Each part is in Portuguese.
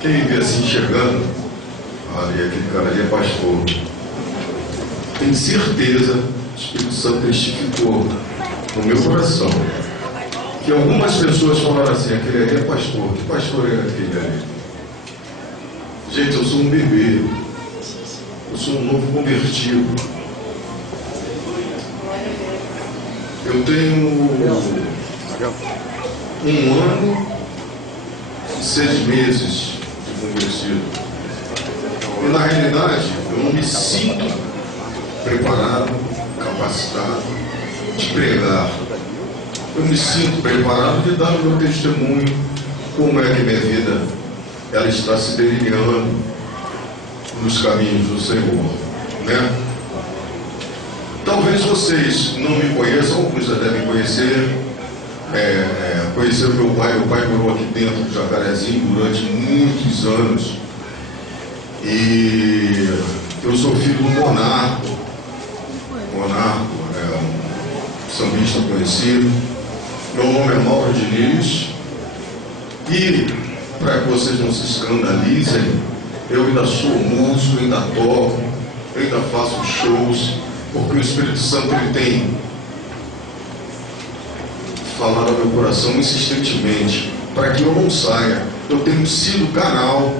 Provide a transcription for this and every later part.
Quem me vê assim chegando, ali, aquele cara ali é pastor. Tenho certeza, o Espírito Santo testificou no meu coração, que algumas pessoas falaram assim, aquele ali é pastor. Que pastor é aquele ali? Gente, eu sou um bebê. Eu sou um novo convertido. Eu tenho 1 ano e 6 meses de convertido. E na realidade, eu não me sinto preparado, capacitado de pregar. Eu me sinto preparado de dar o meu testemunho, como é que minha vida ela está se delineando nos caminhos do Senhor, né? Talvez vocês não me conheçam, alguns já devem conhecer. Conheceram meu pai morou aqui dentro do Jacarezinho durante muitos anos. E eu sou filho do Monarco, um sambista conhecido. Meu nome é Mauro Diniz. E, para que vocês não se escandalizem, eu ainda sou músico, ainda toco, ainda faço shows, porque o Espírito Santo ele tem falado ao meu coração insistentemente, para que eu não saia. Eu tenho sido canal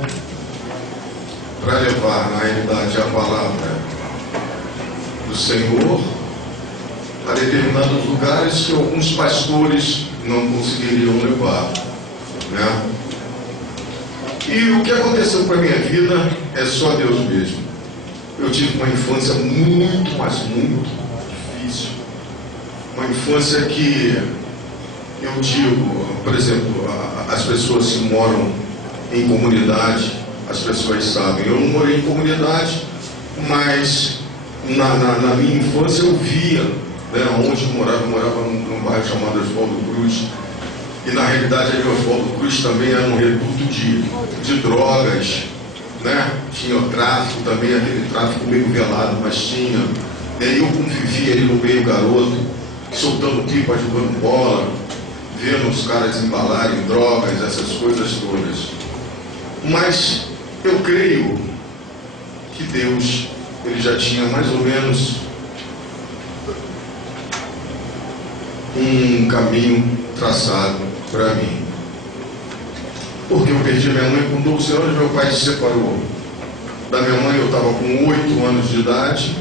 para levar, na realidade, a palavra do Senhor a determinados lugares que alguns pastores não conseguiriam levar, né? E o que aconteceu com a minha vida é só Deus mesmo. Eu tive uma infância muito, mas muito difícil. Uma infância que, eu digo, por exemplo, as pessoas que moram em comunidade, as pessoas sabem, eu não morei em comunidade, mas na minha infância eu via, né, onde eu morava num bairro chamado Oswaldo Cruz, e na realidade ali Oswaldo Cruz também era um reduto de drogas, né? Tinha o tráfico também, aquele tráfico meio velado, mas tinha. E aí eu convivia ali no meio garoto, soltando pipa, jogando bola, vendo os caras embalarem drogas, essas coisas todas. Mas eu creio que Deus, ele já tinha mais ou menos um caminho traçado para mim. Porque eu perdi minha mãe com 12 anos, meu pai se separou da minha mãe, eu estava com 8 anos de idade,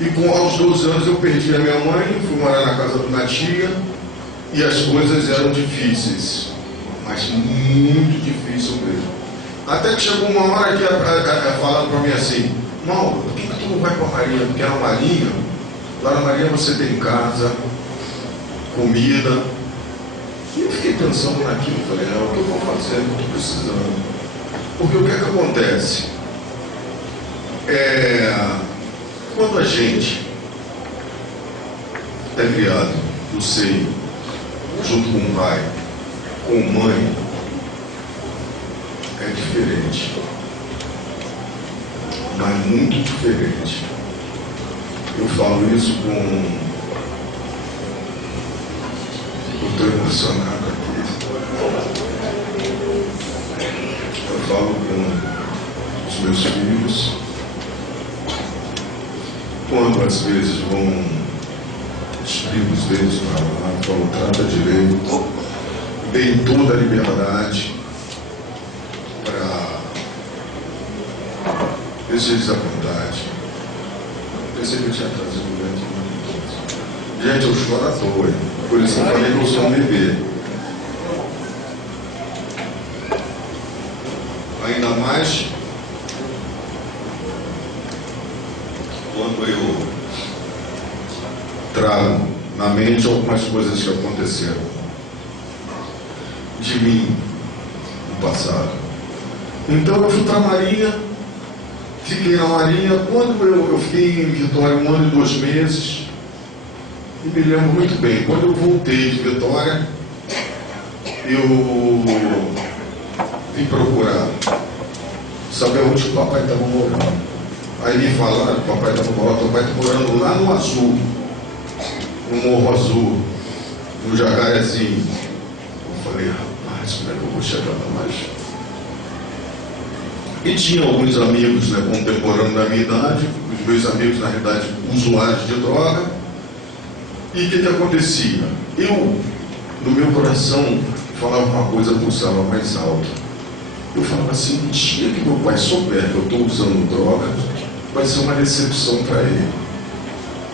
e aos 12 anos eu perdi a minha mãe, fui morar na casa de uma tia, e as coisas eram difíceis, mas muito difícil mesmo. Até que chegou uma hora que falaram para mim assim, Mauro, por que tu não vai para a Marinha? Porque na Marinha, lá na Marinha você tem casa, comida. E eu fiquei pensando naquilo, falei, o que eu vou fazer? Eu estou precisando. Porque o que é que acontece? Quando a gente é criado no seio, junto com o pai, com mãe, é diferente. Mas muito diferente. Eu falo isso com... Eu estou emocionado aqui. Eu falo com os meus filhos, quando às vezes vão os primos deles para lá, falam, trata direito, dei toda a liberdade para deixar eles à vontade. Pensei que eu tinha trazido o vento. Gente, eu choro à toa. Por isso eu falei que eu sou um bebê. Ainda mais quando eu trago na mente algumas coisas que aconteceram de mim no passado. Então eu fui para a Marinha, fiquei na Marinha. Quando eu fiquei em Vitória 1 ano e 2 meses, e me lembro muito bem, quando eu voltei de Vitória, eu vim procurar saber onde o papai estava morando. Aí me falaram que o papai estava morando lá no Azul, no Morro Azul, no Jacarezinho. Eu falei, rapaz, como é que eu vou chegar lá mais? E tinha alguns amigos, né, contemporâneos da minha idade, os meus amigos, na realidade, usuários de droga. E o que acontecia? Eu, no meu coração, falava uma coisa, pulsava mais alto. Eu falava assim, um dia que meu pai souber que eu estou usando droga, vai ser uma decepção para ele.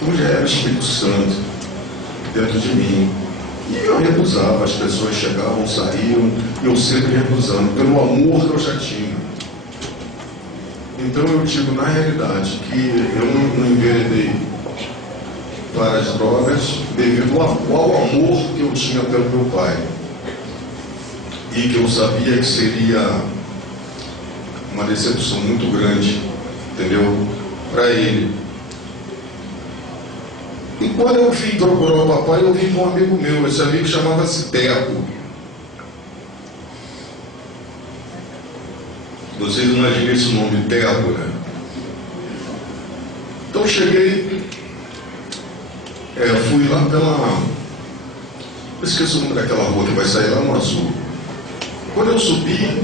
Então já era o Espírito Santo dentro de mim. E eu recusava, as pessoas chegavam, saíam, e eu sempre recusando, pelo amor que eu já tinha. Então eu digo, na realidade, que eu não enveredei para as drogas devido ao amor que eu tinha pelo meu pai. E que eu sabia que seria uma decepção muito grande, entendeu? Para ele. E quando eu vim procurar o papai, eu vim com um amigo meu, esse amigo chamava-se Teco. Vocês imaginam esse nome, Teco, né? Então eu cheguei, fui lá pela... Eu esqueci o nome daquela rua que vai sair lá no Azul. Quando eu subi,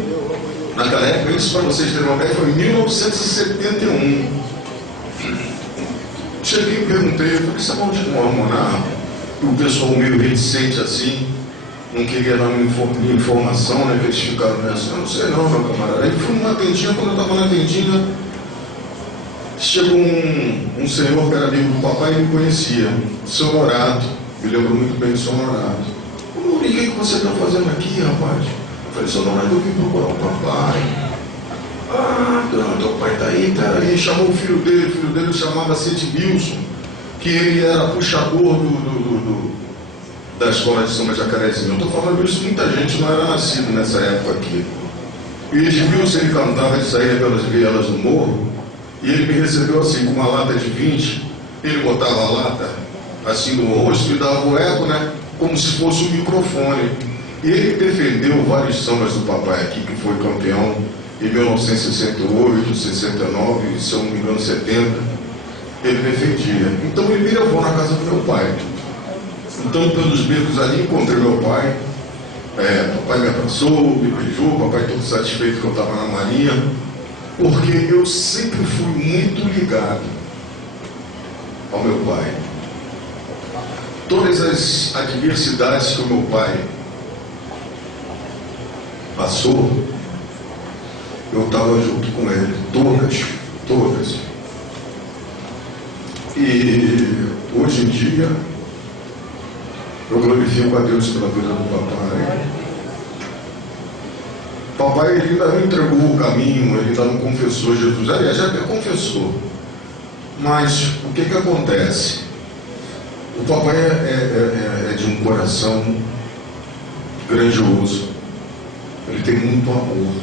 naquela época, isso para vocês terem uma ideia, foi em 1971. Cheguei e perguntei, eu falei, você pode morar? E o pessoal meio reticente assim, não queria dar minha informação, né? Que eles ficaram nessa, eu não sei não, meu camarada. Aí fui numa tendinha, quando eu estava na tendinha, chegou um senhor que era amigo do papai e me conhecia, o seu Honorato, me lembro muito bem do seu Honorato. O que você está fazendo aqui, rapaz? Eu falei, seu Honorato, eu vim procurar o papai. Ah, teu pai está aí, peraí. Chamou o filho dele chamava-se Edmilson, que ele era puxador da escola de Samba Jacarezinho. Eu estou falando isso, muita gente não era nascido nessa época aqui. E Edmilson, ele cantava, ele saía pelas vielas do morro, e ele me recebeu assim, com uma lata de 20, ele botava a lata assim no rosto e dava o eco, né, como se fosse um microfone. E ele defendeu vários sambas do papai aqui, que foi campeão em 1968, 69, se eu não me engano, 70, ele defendia. Então ele me levou na casa do meu pai. Então, pelos becos ali, encontrei meu pai. Papai me abraçou, me beijou, papai todo satisfeito que eu estava na Marinha, porque eu sempre fui muito ligado ao meu pai. Todas as adversidades que o meu pai passou, eu estava junto com ele, todas. E hoje em dia, eu glorifico a Deus pela vida do papai. Papai, ele ainda não entregou o caminho, ele ainda não confessou Jesus. Aliás, já até confessou. Mas o que acontece? O papai é de um coração grandioso. Ele tem muito amor.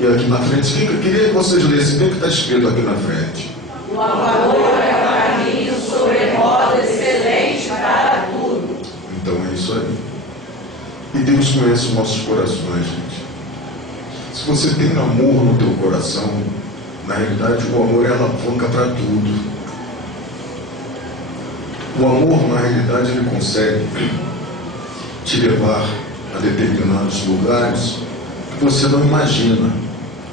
E aqui na frente, queria que vocês lessem, o que está escrito aqui na frente? O amor é para mim o sobremodo excelente para tudo. Então é isso aí. E Deus conhece os nossos corações, gente. Se você tem amor no teu coração, na realidade o amor é alavanca para tudo. O amor, na realidade, ele consegue te levar a determinados lugares que você não imagina.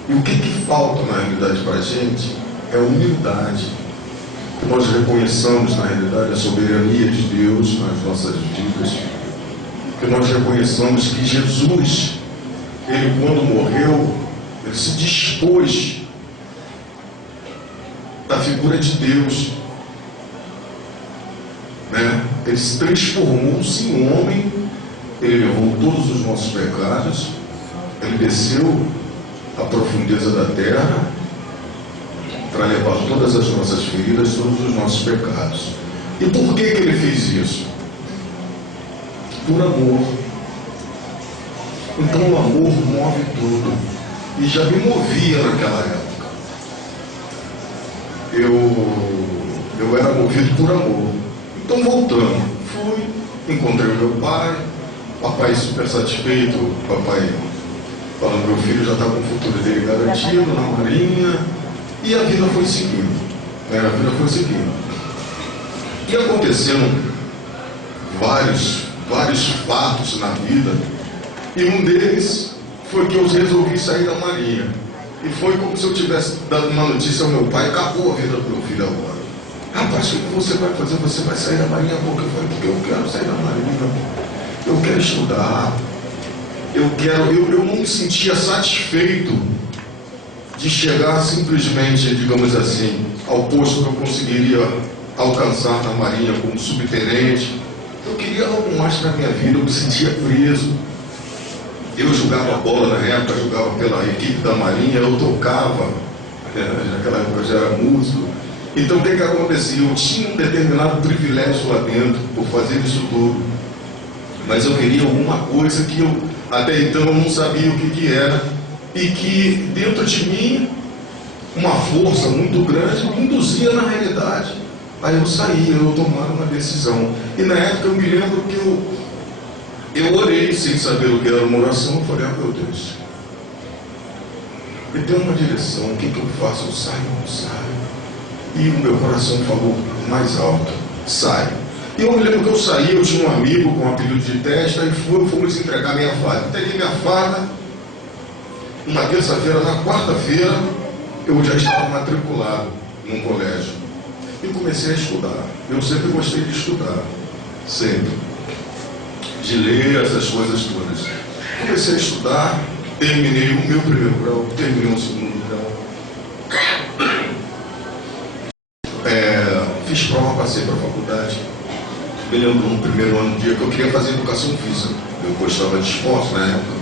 E o que falta, na realidade, para a gente é humildade. Que nós reconheçamos, na realidade, a soberania de Deus nas nossas vidas. Que nós reconheçamos que Jesus, ele quando morreu, ele se dispôs da figura de Deus, né? Ele se transformou-se em homem, ele levou todos os nossos pecados, ele desceu à profundeza da terra para levar todas as nossas feridas, todos os nossos pecados. E por que ele fez isso? Por amor. Então o amor move tudo. E já me movia naquela época. Eu era movido por amor. Então voltando, fui, encontrei o meu pai, papai super satisfeito, papai falando, meu filho já está com o futuro dele garantido na Marinha, e a vida foi seguindo, né? A vida foi seguindo. E aconteceram vários fatos na vida, e um deles foi que eu resolvi sair da Marinha. E foi como se eu tivesse dado uma notícia ao meu pai: acabou a vida do meu filho agora. Rapaz, o que você vai fazer? Você vai sair da Marinha? Porque eu falei: porque eu quero sair da Marinha, eu quero estudar, eu não me sentia satisfeito de chegar simplesmente, digamos assim, ao posto que eu conseguiria alcançar na Marinha como subtenente. Eu queria algo mais para a minha vida, eu me sentia preso. Eu jogava bola na época, jogava pela equipe da Marinha, eu tocava, naquela época eu já era músico. Então o que acontecia? Eu tinha um determinado privilégio lá dentro por fazer isso tudo, mas eu queria alguma coisa que eu até então eu não sabia o que era, e que dentro de mim uma força muito grande me induzia na realidade. Aí eu saí, eu tomava uma decisão. E na época eu me lembro que eu orei sem saber o que era uma oração. Eu falei: meu Deus, me deu uma direção, o que eu faço? Eu saio ou não saio? E o meu coração falou mais alto: sai. E eu me lembro que eu saí, eu tinha um amigo com um apelido de testa, e fomos entregar minha farda. Entreguei minha farda uma terça-feira. Na quarta-feira eu já estava matriculado num colégio e comecei a estudar. Eu sempre gostei de estudar, sempre, de ler essas coisas todas. Comecei a estudar, terminei o meu primeiro grau, terminei o segundo grau, fiz prova, passei para a faculdade. Me lembro no primeiro ano, dia que eu queria fazer educação física, eu gostava de esporte na época.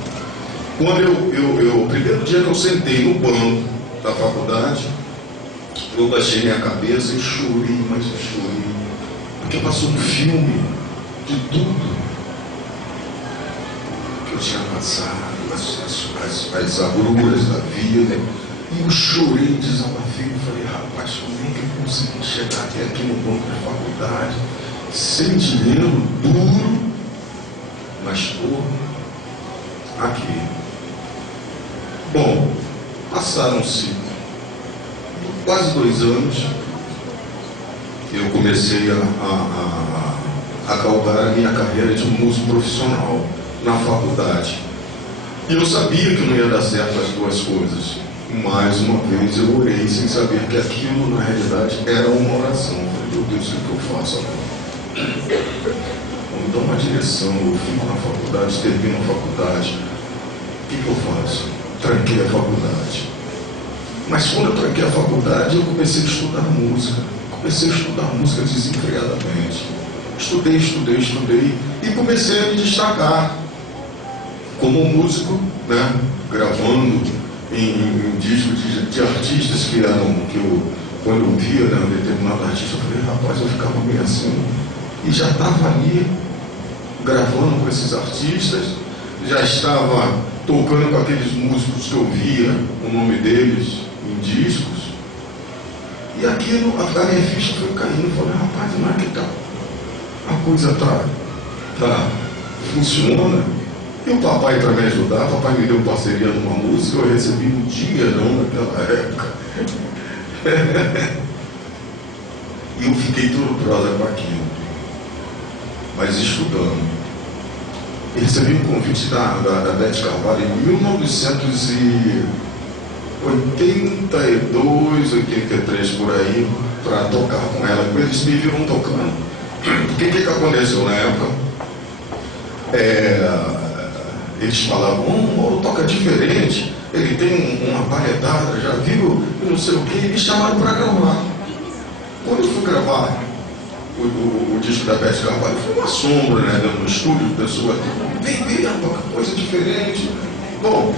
Quando o primeiro dia que eu sentei no banco da faculdade, eu baixei minha cabeça e chorei, mas eu chorei, porque passou um filme de tudo que eu tinha passado, as agruras da vida, e eu chorei, desabafei, e falei: rapaz, como é que eu consegui chegar até aqui no banco da faculdade, sem dinheiro, duro, mas estou aqui. Bom, passaram-se quase 2 anos, eu comecei a galgar a minha carreira de músico profissional na faculdade. E eu sabia que não ia dar certo as duas coisas. Mais uma vez eu orei sem saber que aquilo na realidade era uma oração. Eu falei: meu Deus, o que eu faço agora? Me dá uma direção, eu fico na faculdade, termino a faculdade. O que eu faço? Tranquei a faculdade. Mas quando eu tranquei a faculdade, eu comecei a estudar música. Comecei a estudar música desenfreadamente. Estudei e comecei a me destacar como músico, né? Gravando em discos de artistas que eu, quando eu via, né, um determinado artista, eu falei: rapaz, eu ficava meio assim. E já estava ali gravando com esses artistas, já estava tocando com aqueles músicos que eu via o nome deles em discos, e aquilo, a minha ficha foi caindo. Eu falei: rapaz, não é que a coisa tá funciona. E o papai, para me ajudar, o papai me deu parceria numa música, eu recebi um dinheirão naquela época. E eu fiquei todo prosa com aquilo, mas estudando. E recebi um convite da Beth Carvalho em 1982, 83 por aí, para tocar com ela. Eles me viram tocando. O que aconteceu na época? Eles falavam: o Mauro toca diferente, ele tem uma palhetada, já viu, não sei o que, e me chamaram para gravar. Quando eu fui gravar o disco da Beth Carvalho, foi uma sombra, né, dentro do estúdio, pessoa, vem, toca coisa diferente. Bom,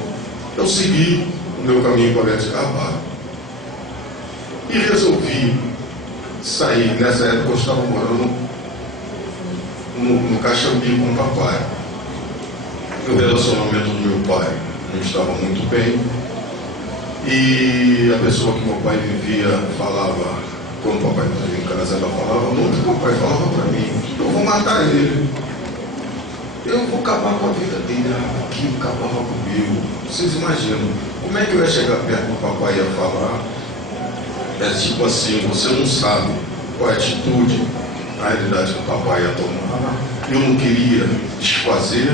eu segui o meu caminho com a Beth Carvalho e resolvi sair. Nessa época eu estava morando no Caxambi com o papai. O relacionamento do meu pai não estava muito bem, e a pessoa que meu pai vivia falava, quando o papai estava em casa, ela falava, não, que o papai falava para mim: eu vou matar ele, eu vou acabar com a vida dele. Aquilo acabava comigo. Vocês imaginam como é que eu ia chegar perto do papai e ia falar? É tipo assim, você não sabe qual é a atitude, a realidade que o papai ia tomar. Eu não queria desfazer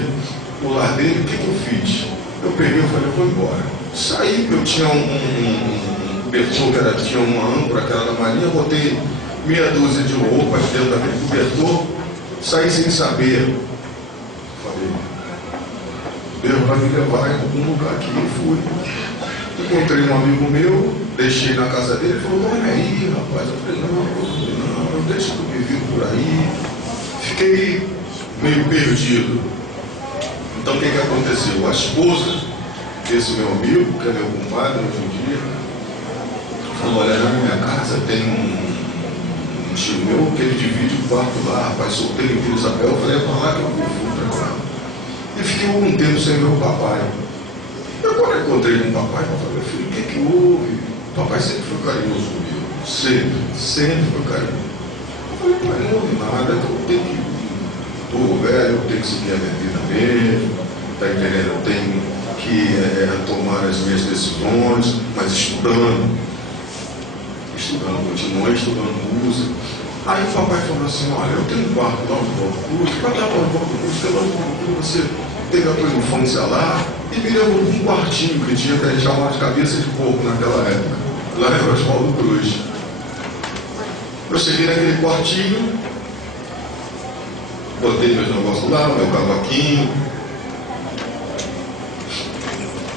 o lar dele. O que eu fiz? Eu peguei e falei: eu vou embora. Saí, eu tinha um cobertor que era, tinha uma âncora que era da marinha, botei meia dúzia de roupas dentro daquele cobertor, saí sem saber. Falei, Deus vai me levar em algum lugar aqui. Eu fui. Encontrei um amigo meu, deixei na casa dele, ele falou, olha aí, rapaz. Eu falei, não, deixa que eu me vir por aí. Fiquei meio perdido. Então o que aconteceu? A esposa desse meu amigo, que é meu compadre hoje em dia, falou, olha, na minha casa tem um tio meu que ele divide o quarto lá, rapaz, solteiro em Vila Isabel. Eu falei, é pra lá que eu vou pra lá. E fiquei algum tempo sem ver o papai. Eu, quando eu encontrei com o papai, eu falei, filho, o que houve? O papai sempre foi carinhoso comigo. Sempre foi carinhoso. Eu falei, pai, não houve nada, eu tenho que... Tô velho, eu tenho que seguir a minha vida mesmo, tá entendendo? Eu tenho que tomar as minhas decisões, mas estudando, continuei estudando música. Aí o papai falou assim, olha, eu tenho um quarto lá no Volta Cruz, vai dar para o Volta Cruz, porque lá no Volta Cruz você teve a tua infância lá, e me levou para um quartinho que tinha que chamar de cabeça de porco naquela época, lá em Oswaldo Cruz. Eu cheguei naquele quartinho, botei meus negócios lá, meu cavaquinho,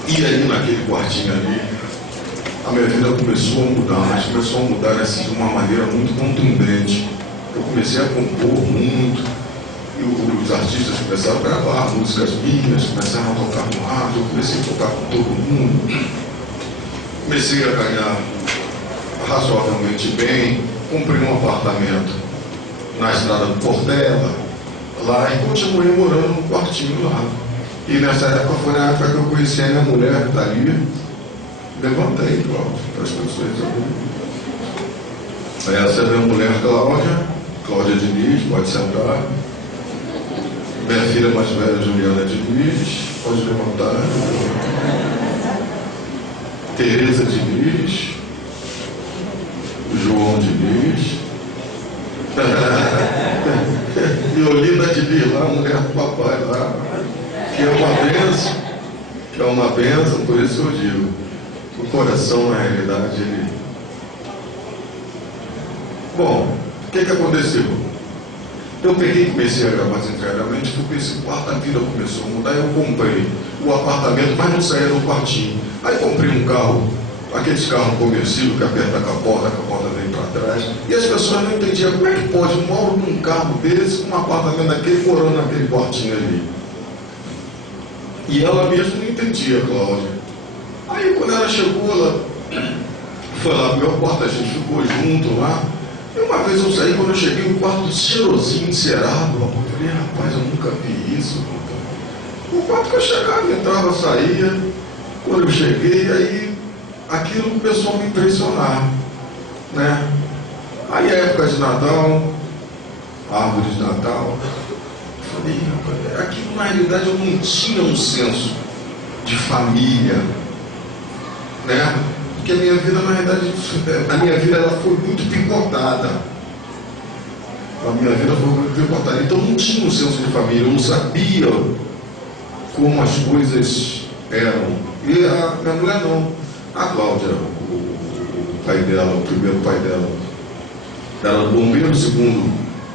e aí naquele quartinho ali, a minha vida começou a mudar, mas começou a mudar assim, de uma maneira muito contundente. Eu comecei a compor muito, e os artistas começaram a gravar músicas minhas, começaram a tocar no rádio, eu comecei a tocar com todo mundo, comecei a ganhar razoavelmente bem, comprei um apartamento na estrada do Portela, lá, e continuei morando num quartinho lá. E nessa época foi na época que eu conheci a minha mulher que está ali. Levanta aí, Cláudia, para as pessoas saberem. Essa é a minha mulher, Cláudia Diniz, pode sentar. Minha filha mais velha, Juliana Diniz, pode levantar. Tereza Diniz, João Diniz. E Olinda Diniz lá, a mulher do papai lá, que é uma benção, por isso eu digo. O coração, na realidade, ele... Bom, o que aconteceu? Eu peguei e comecei a gravar desenfreadamente, fui para esse quarto, a vida começou a mudar, eu comprei o apartamento, mas não saía do quartinho. Aí comprei um carro, aqueles carros conversíveis que aperta com a porta vem para trás, e as pessoas não entendiam como é que pode, eu moro num carro desse, com um apartamento daquele, morando naquele quartinho ali. E ela mesmo não entendia, Cláudia. Aí quando ela chegou, ela foi lá pro meu quarto, a gente ficou junto lá. E uma vez eu saí, quando eu cheguei, um quarto cheirosinho, encerado. Eu falei, rapaz, eu nunca vi isso. O quarto que eu chegava, entrava, saía. Quando eu cheguei, aí aquilo começou a me impressionar, né? Aí época de Natal, árvore de Natal. Eu falei, rapaz, aquilo na realidade eu não tinha um senso de família, né? Porque a minha vida, na verdade, ela foi muito picotada. A minha vida foi muito picotada. Então não tinha um senso de família, eu não sabia como as coisas eram. E a minha mulher não. A Cláudia, o pai dela, o primeiro pai dela, era bombeiro, o segundo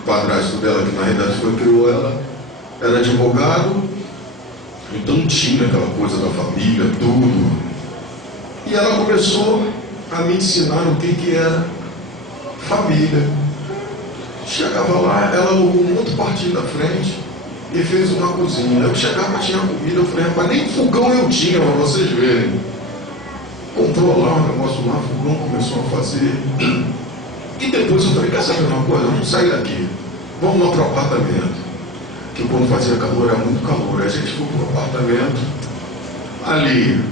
padrasto dela, que na realidade foi criou ela, era advogado, então tinha aquela coisa da família, tudo. E ela começou a me ensinar o que era família. Chegava lá, ela alugou um outro quartinho da frente e fez uma cozinha. Eu chegava, tinha comida, eu falei, rapaz, nem fogão eu tinha, para vocês verem. Comprou lá um negócio lá, fogão, começou a fazer. E depois eu falei, quer saber uma coisa? Vamos sair daqui, vamos lá para o apartamento. Que quando fazia calor, era muito calor. A gente foi para o apartamento. Ali,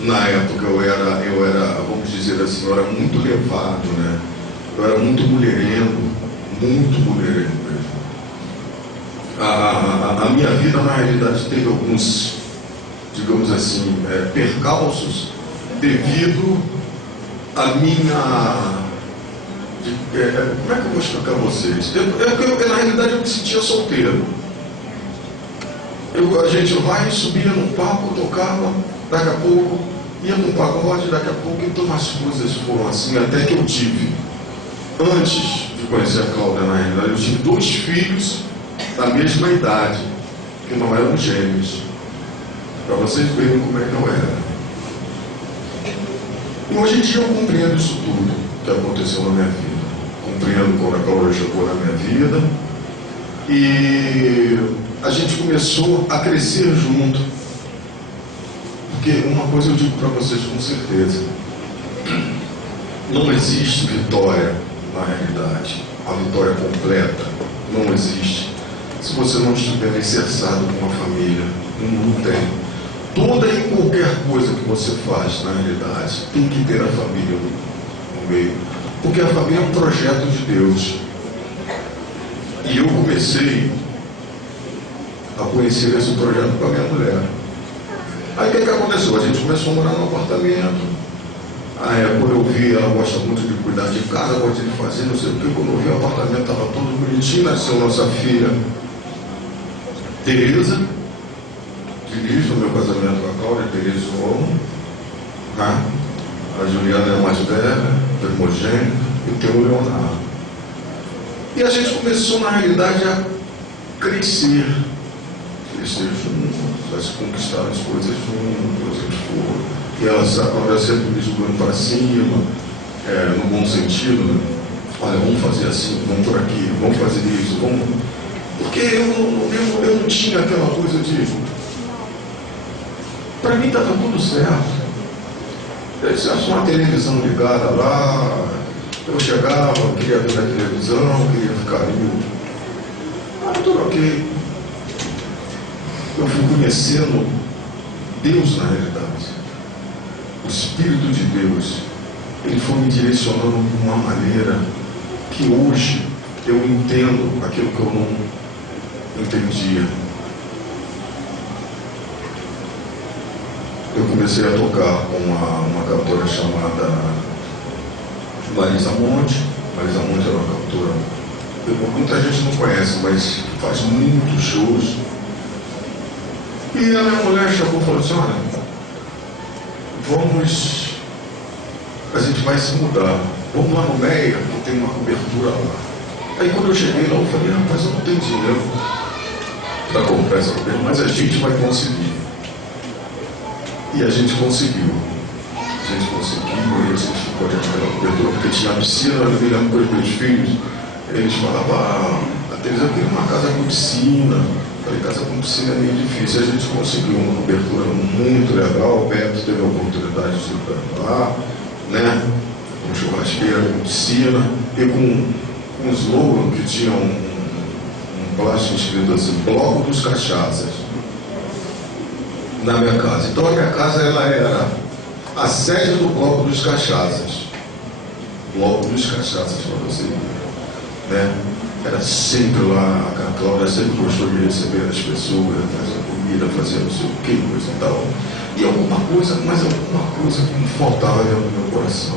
na época, eu era, vamos dizer assim, eu era muito levado, né? Eu era muito mulherengo mesmo. A minha vida, na realidade, teve alguns, digamos assim, percalços devido à minha... como é que eu vou explicar a vocês? Na realidade, eu me sentia solteiro. A gente vai, subia no palco, tocava, daqui a pouco ia para um pagode, daqui a pouco, então as coisas foram assim, até que eu tive, antes de conhecer a Cláudia, na realidade, eu tive 2 filhos da mesma idade, que não eram gêmeos, para vocês verem como é que eu era. E hoje em dia eu compreendo isso tudo que aconteceu na minha vida, compreendo quando a Cláudia chegou na minha vida, e a gente começou a crescer junto. Porque uma coisa eu digo para vocês com certeza: não existe vitória na realidade, a vitória completa não existe se você não estiver alicerçado com a família. Não tem. Toda e qualquer coisa que você faz na realidade tem que ter a família no meio, porque a família é um projeto de Deus. E eu comecei a conhecer esse projeto com a minha mulher. Aí o que aconteceu? A gente começou a morar num apartamento. Aí quando eu vi, ela gosta muito de cuidar de casa, gosta de fazer, não sei o que. Quando eu vi, o apartamento estava todo bonitinho. Nasceu nossa filha Tereza, dirige o meu casamento com a Cláudia, Tereza João. A Juliana é a mais velha, primogênita, e tem o Leonardo. E a gente começou, na realidade, a crescer juntos, a se conquistar as coisas juntos, a gente foi. E ela sempre me jogando para cima, no bom sentido, né? Olha, vamos fazer assim, vamos por aqui, vamos fazer isso, vamos. Porque eu não tinha aquela coisa de. Para mim estava tudo certo. Se eu uma televisão ligada lá, eu chegava, queria ver na televisão, queria ficar ali. Tudo ok. Eu fui conhecendo Deus na realidade. O Espírito de Deus, ele foi me direcionando de uma maneira que hoje eu entendo aquilo que eu não entendia. Eu comecei a tocar com uma cantora chamada Marisa Monte. Marisa Monte era uma cantora que muita gente não conhece, mas faz muitos shows. E a minha mulher chegou e falou assim: olha, a gente vai se mudar, vamos lá no Meia, que tem uma cobertura lá. Aí quando eu cheguei lá, eu falei: rapaz, eu não tenho dinheiro para comprar essa cobertura, mas a gente vai conseguir. E a gente conseguiu. A gente conseguiu, e a gente ficou ali naquela cobertura, porque tinha piscina. Eu me lembro com os meus filhos, eles falavam: a Teresa queria uma casa com piscina. Falei: casa com piscina é meio difícil. A gente conseguiu uma cobertura muito legal. O Beto teve a oportunidade de ir para lá, né? Com churrasqueira, com piscina, e com um slogan que tinha um plástico escrito assim: Bloco dos Cachaças, na minha casa. Então a minha casa, ela era a sede do Bloco dos Cachaças. Bloco dos Cachaças, para você ver, né? Era sempre lá, a Cláudia sempre gostou de receber as pessoas, fazer comida, fazer não sei o que, coisa e tal. E alguma coisa, mas alguma coisa que me faltava dentro do meu coração.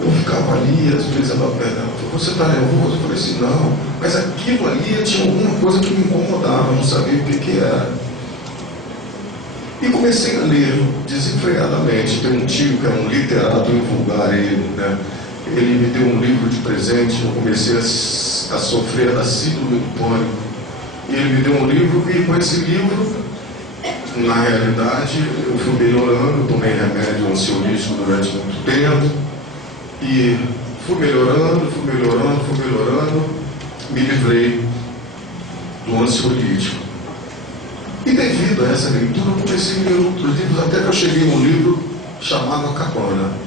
Eu ficava ali, às vezes ela falou: você está nervoso? Eu falei assim: não, mas aquilo ali tinha alguma coisa que me incomodava, eu não sabia o que era. E comecei a ler desenfreadamente. Tem um tio que é um literato em vulgar, né? Ele me deu um livro de presente. Eu comecei a sofrer da síndrome do pânico. E ele me deu um livro, e com esse livro, na realidade, eu fui melhorando. Tomei remédio ansiolítico durante muito tempo. E fui melhorando. Me livrei do ansiolítico. E devido a essa leitura, eu comecei a ler outros livros, até que eu cheguei num livro chamado A Cabana.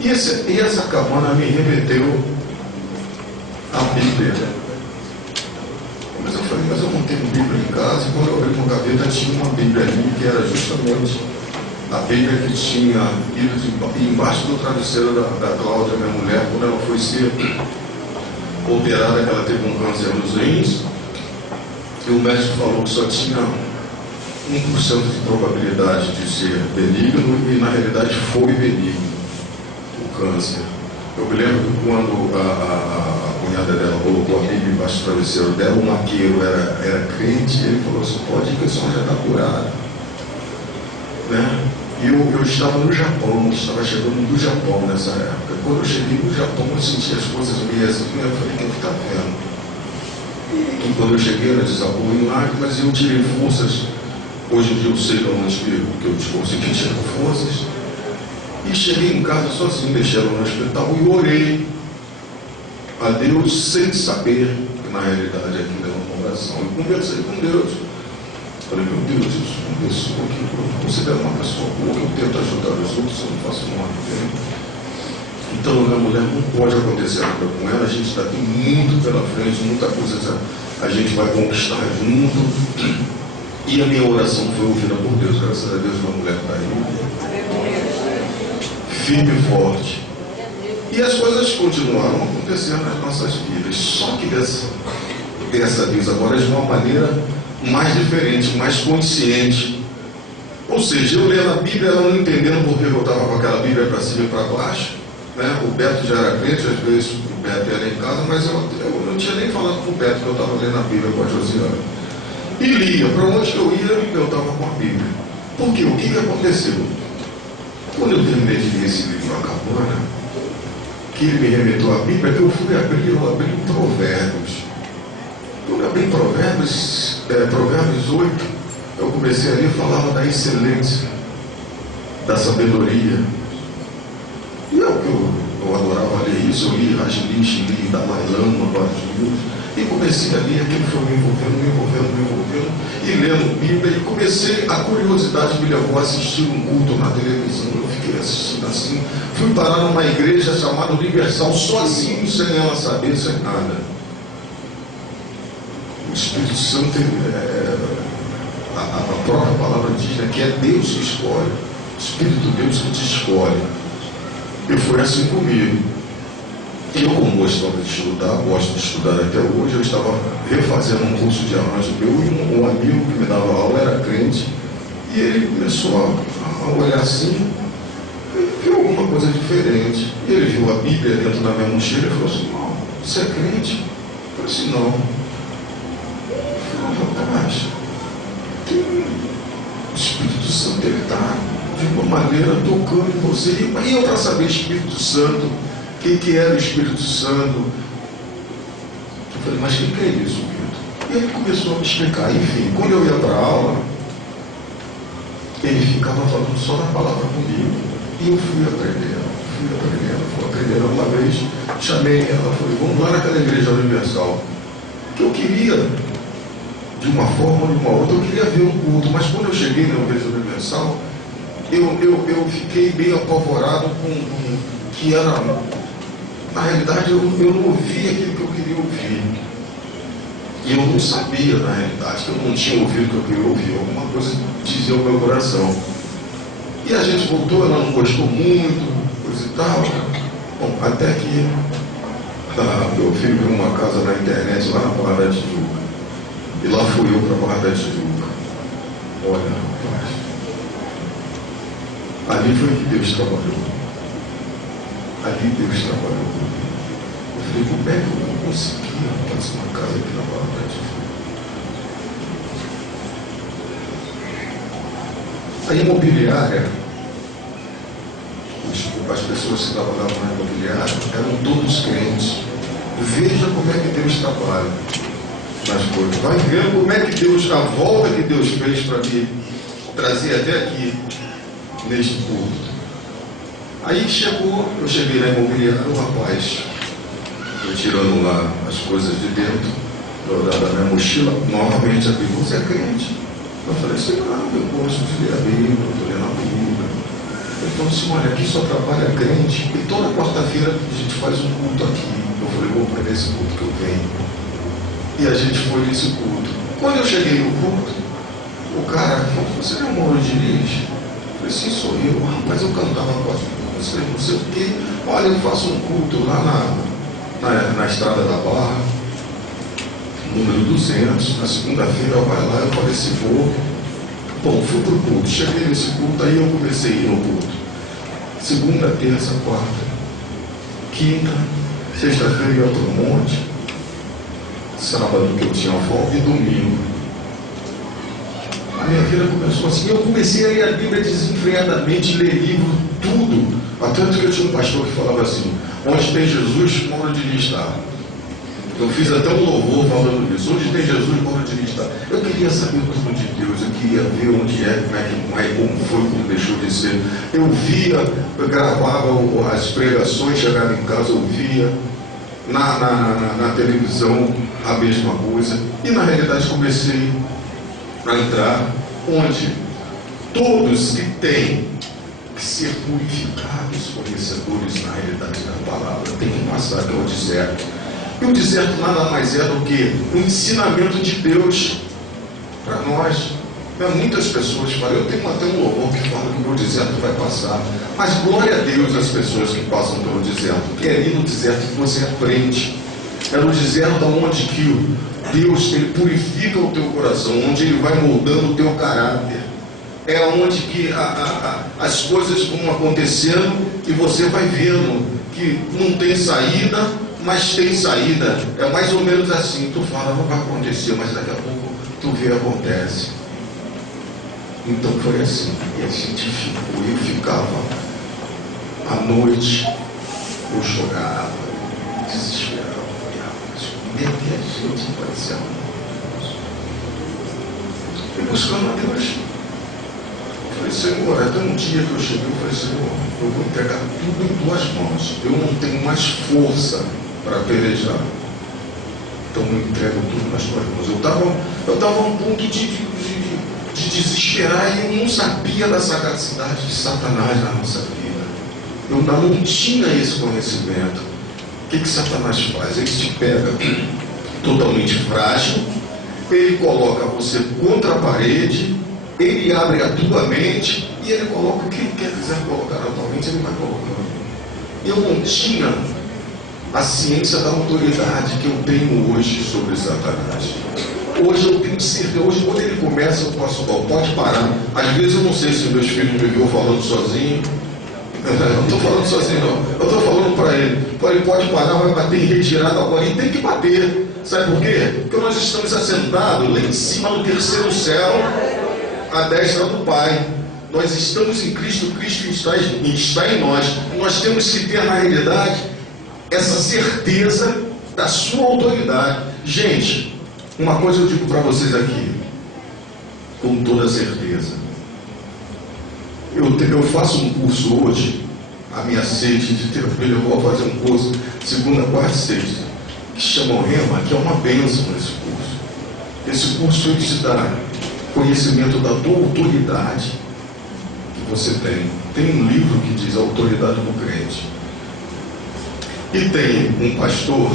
E essa cabana me remeteu à Bíblia. Mas eu falei: mas eu não tenho Bíblia em casa. E quando eu abri uma gaveta, tinha uma Bíblia ali, que era justamente a Bíblia que tinha ido embaixo do travesseiro da Cláudia, minha mulher, quando ela foi ser operada, que ela teve um câncer nos rins. E o médico falou que só tinha 1% de probabilidade de ser benigno, e na realidade foi benigno o câncer. Eu me lembro que quando a cunhada dela colocou a Bíblia embaixo do travesseiro dela, o maqueiro era crente, e ele falou assim, pode ir que a senhora já está curada. Né? E eu estava no Japão, estava chegando do Japão nessa época. Quando eu cheguei no Japão, eu senti as coisas meio assim, eu falei, quem está vendo? E quando eu cheguei, ela desabou em lágrimas e eu tirei forças. Hoje em dia eu sei onde que eu consegui tirar forças. E cheguei em casa sozinho, deixei ela no hospital e orei a Deus sem saber que na realidade aquilo era uma oração. Eu conversei com Deus. Falei, meu Deus, eu sou uma pessoa que eu considero uma pessoa boa, que eu tento ajudar os outros, eu não faço mal a ninguém. Então, minha mulher, não pode acontecer nada com ela, a gente está aqui muito pela frente, muita coisa a gente vai conquistar junto. E a minha oração foi ouvida por Deus, graças a Deus, minha mulher está aí. Firme e forte. E as coisas continuaram acontecendo nas nossas vidas. Só que dessa vez agora de uma maneira mais diferente, mais consciente. Ou seja, eu lendo a Bíblia, ela não entendendo porque eu estava com aquela Bíblia para cima e para baixo. Né? O Beto já era crente, às vezes o Beto ia lá em casa, mas eu não tinha nem falado com o Beto que eu estava lendo a Bíblia com a Josiane. E lia, para onde que eu ia, eu estava com a Bíblia. Por quê? O que aconteceu? Quando eu terminei de ler esse livro, A Cabana, que ele me remeteu à Bíblia, que eu fui abrir, eu abri em Provérbios. Quando eu abri em Provérbios 8, eu comecei a ler, falava da excelência, da sabedoria. E eu adorava ler isso, eu li Rajneesh, li Dalai Lama, vários livros, e comecei a ler, aquilo foi me envolvendo, e lendo Bíblia, e comecei, a curiosidade me levou a assistir um culto na televisão, eu fiquei assistindo assim, fui parar numa igreja chamada Universal, sozinho, sem ela saber, sem nada. O Espírito Santo, a própria palavra diz, né, que é Deus que escolhe, o Espírito Deus que te escolhe. E foi assim comigo. Eu, como gostava de estudar, gosto de estudar até hoje, eu estava refazendo um curso de arranjo meu e um amigo que me dava aula era crente, e ele começou a olhar assim, e viu alguma coisa diferente. E ele viu a Bíblia dentro da minha mochila e falou assim, não, você é crente? Eu falei assim, não. Ele falou, rapaz, o Espírito Santo, ele está de uma maneira tocando em você. E eu, para saber Espírito Santo, o que era o Espírito Santo, eu falei, mas o que é isso, Vitor? E ele começou a me explicar. Enfim, quando eu ia para a aula, ele ficava falando só na palavra comigo. E eu fui aprendendo. Uma vez, chamei ela, falei, vamos lá naquela igreja universal. Que eu queria, de uma forma ou de uma outra, eu queria ver um culto, mas quando eu cheguei na igreja universal, eu fiquei bem apavorado com que era, na realidade eu não ouvia aquilo que eu queria ouvir. E eu não sabia, na realidade, que eu não tinha ouvido o que eu queria ouvir. Alguma coisa dizia o meu coração. E a gente voltou, ela não gostou muito, coisa e tal. Bom, até que meu filho viu uma casa na internet lá na Barra da Tijuca. E lá fui eu para a Barra da Tijuca. Olha, rapaz. Ali foi que Deus trabalhou. Ali Deus trabalhou. Eu falei, como é que eu não consegui fazer uma casa aqui na Barra da Tijuca? A imobiliária, as pessoas que trabalhavam na imobiliária eram todos crentes. Veja como é que Deus trabalha nas coisas. Vai vendo como é que Deus, a volta que Deus fez para me trazer até aqui, neste culto. Aí eu cheguei na imobiliária, o rapaz, eu tirando lá as coisas de dentro, da minha mochila, novamente aqui, você é crente? Eu falei assim, não, eu gosto de ler a Bíblia, eu estou lendo a Bíblia. Ele falou assim, olha, aqui só trabalha crente, e toda quarta-feira a gente faz um culto aqui. Eu falei, vou para esse culto que eu venho. E a gente foi nesse culto. Quando eu cheguei no culto, o cara falou, você não é o Mauro Diniz? Eu falei, sim, sou eu. Rapaz, eu cantava com você, não sei o quê. Olha, eu faço um culto lá na Estrada da Barra, número 200, na segunda-feira eu vai lá, eu falei assim, vou. Bom, fui pro culto, cheguei nesse culto, aí eu comecei a ir no culto. Segunda, terça, quarta, quinta, Sexta-feira ia para o monte, sábado que eu tinha folga e domingo. A minha vida começou assim. Eu comecei a ler a Bíblia desenfreadamente, ler livro, tudo. Tanto que eu tinha um pastor que falava assim: onde tem Jesus, mora de mim está. Eu fiz até um louvor falando isso. Onde tem Jesus, mora de mim está. Eu queria saber o plano de Deus, eu queria ver onde é, como foi, como deixou de ser. Eu via, eu gravava as pregações, chegava em casa, eu via na televisão a mesma coisa. E na realidade comecei a entrar onde todos que têm que ser purificados, conhecedores na realidade da palavra, tem que passar pelo deserto. E o deserto nada mais é do que o ensinamento de Deus para nós. Muitas pessoas falam, eu tenho até um louvor que fala que o meu deserto vai passar, mas glória a Deus às pessoas que passam pelo deserto, porque é ali no deserto que você aprende. É no deserto onde que Deus ele purifica o teu coração, onde Ele vai moldando o teu caráter. É onde que as coisas vão acontecendo e você vai vendo que não tem saída, mas tem saída. É mais ou menos assim. Tu fala, não vai acontecer, mas daqui a pouco tu vê, acontece. Então foi assim. E a gente ficou, eu ficava à noite, eu chorava, desesperava, como é que a gente vai ser amoroso? E buscando a Deus. Eu falei, Senhor, até um dia que eu cheguei, eu falei, Senhor, eu vou entregar tudo em tuas mãos. Eu não tenho mais força para pelejar. Então eu entrego tudo nas tuas mãos. Eu estava a um ponto de desesperar e eu não sabia da sagacidade de Satanás na nossa vida. Eu ainda não tinha esse conhecimento. O que Satanás faz? Ele te pega totalmente frágil, ele coloca você contra a parede, ele abre a tua mente e ele coloca o que ele quiser colocar na tua mente, ele vai colocando. Eu não tinha a ciência da autoridade que eu tenho hoje sobre Satanás. Hoje eu tenho certeza, hoje quando ele começa, eu posso, pode parar. Às vezes eu não sei se meus filhos me viram falando sozinho. Eu não estou falando sozinho não. Eu estou falando para ele. Ele pode parar, vai bater em retirada agora. E tem que bater. Sabe por quê? Porque nós estamos assentados lá em cima no terceiro céu, à destra do Pai. Nós estamos em Cristo, Cristo está em nós. Nós temos que ter na realidade essa certeza da sua autoridade. Gente, uma coisa eu digo para vocês aqui, com toda certeza. Eu faço um curso hoje, a minha sede de terapia, eu vou fazer um curso segunda, quarta e sexta, que chama o Rema, que é uma bênção nesse curso. Esse curso ele te dá conhecimento da tua autoridade que você tem. Tem um livro que diz a autoridade do crente. E tem um pastor,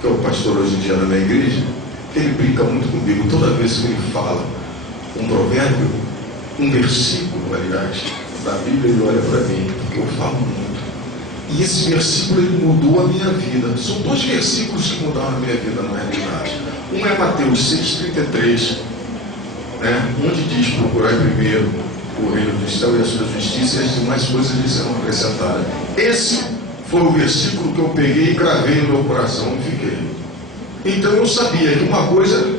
que é o pastor hoje em dia na minha igreja, que ele brinca muito comigo. Toda vez que ele fala um provérbio, um versículo, aliás, da Bíblia, ele olha para mim, porque eu falo muito. E esse versículo ele mudou a minha vida. São dois versículos que mudaram a minha vida na realidade. Um é Mateus 6,33, né? Onde diz: procurai primeiro o reino do céu e a sua justiça, e as demais coisas lhe serão acrescentadas. Esse foi o versículo que eu peguei e gravei no meu coração e fiquei. Então eu sabia que uma coisa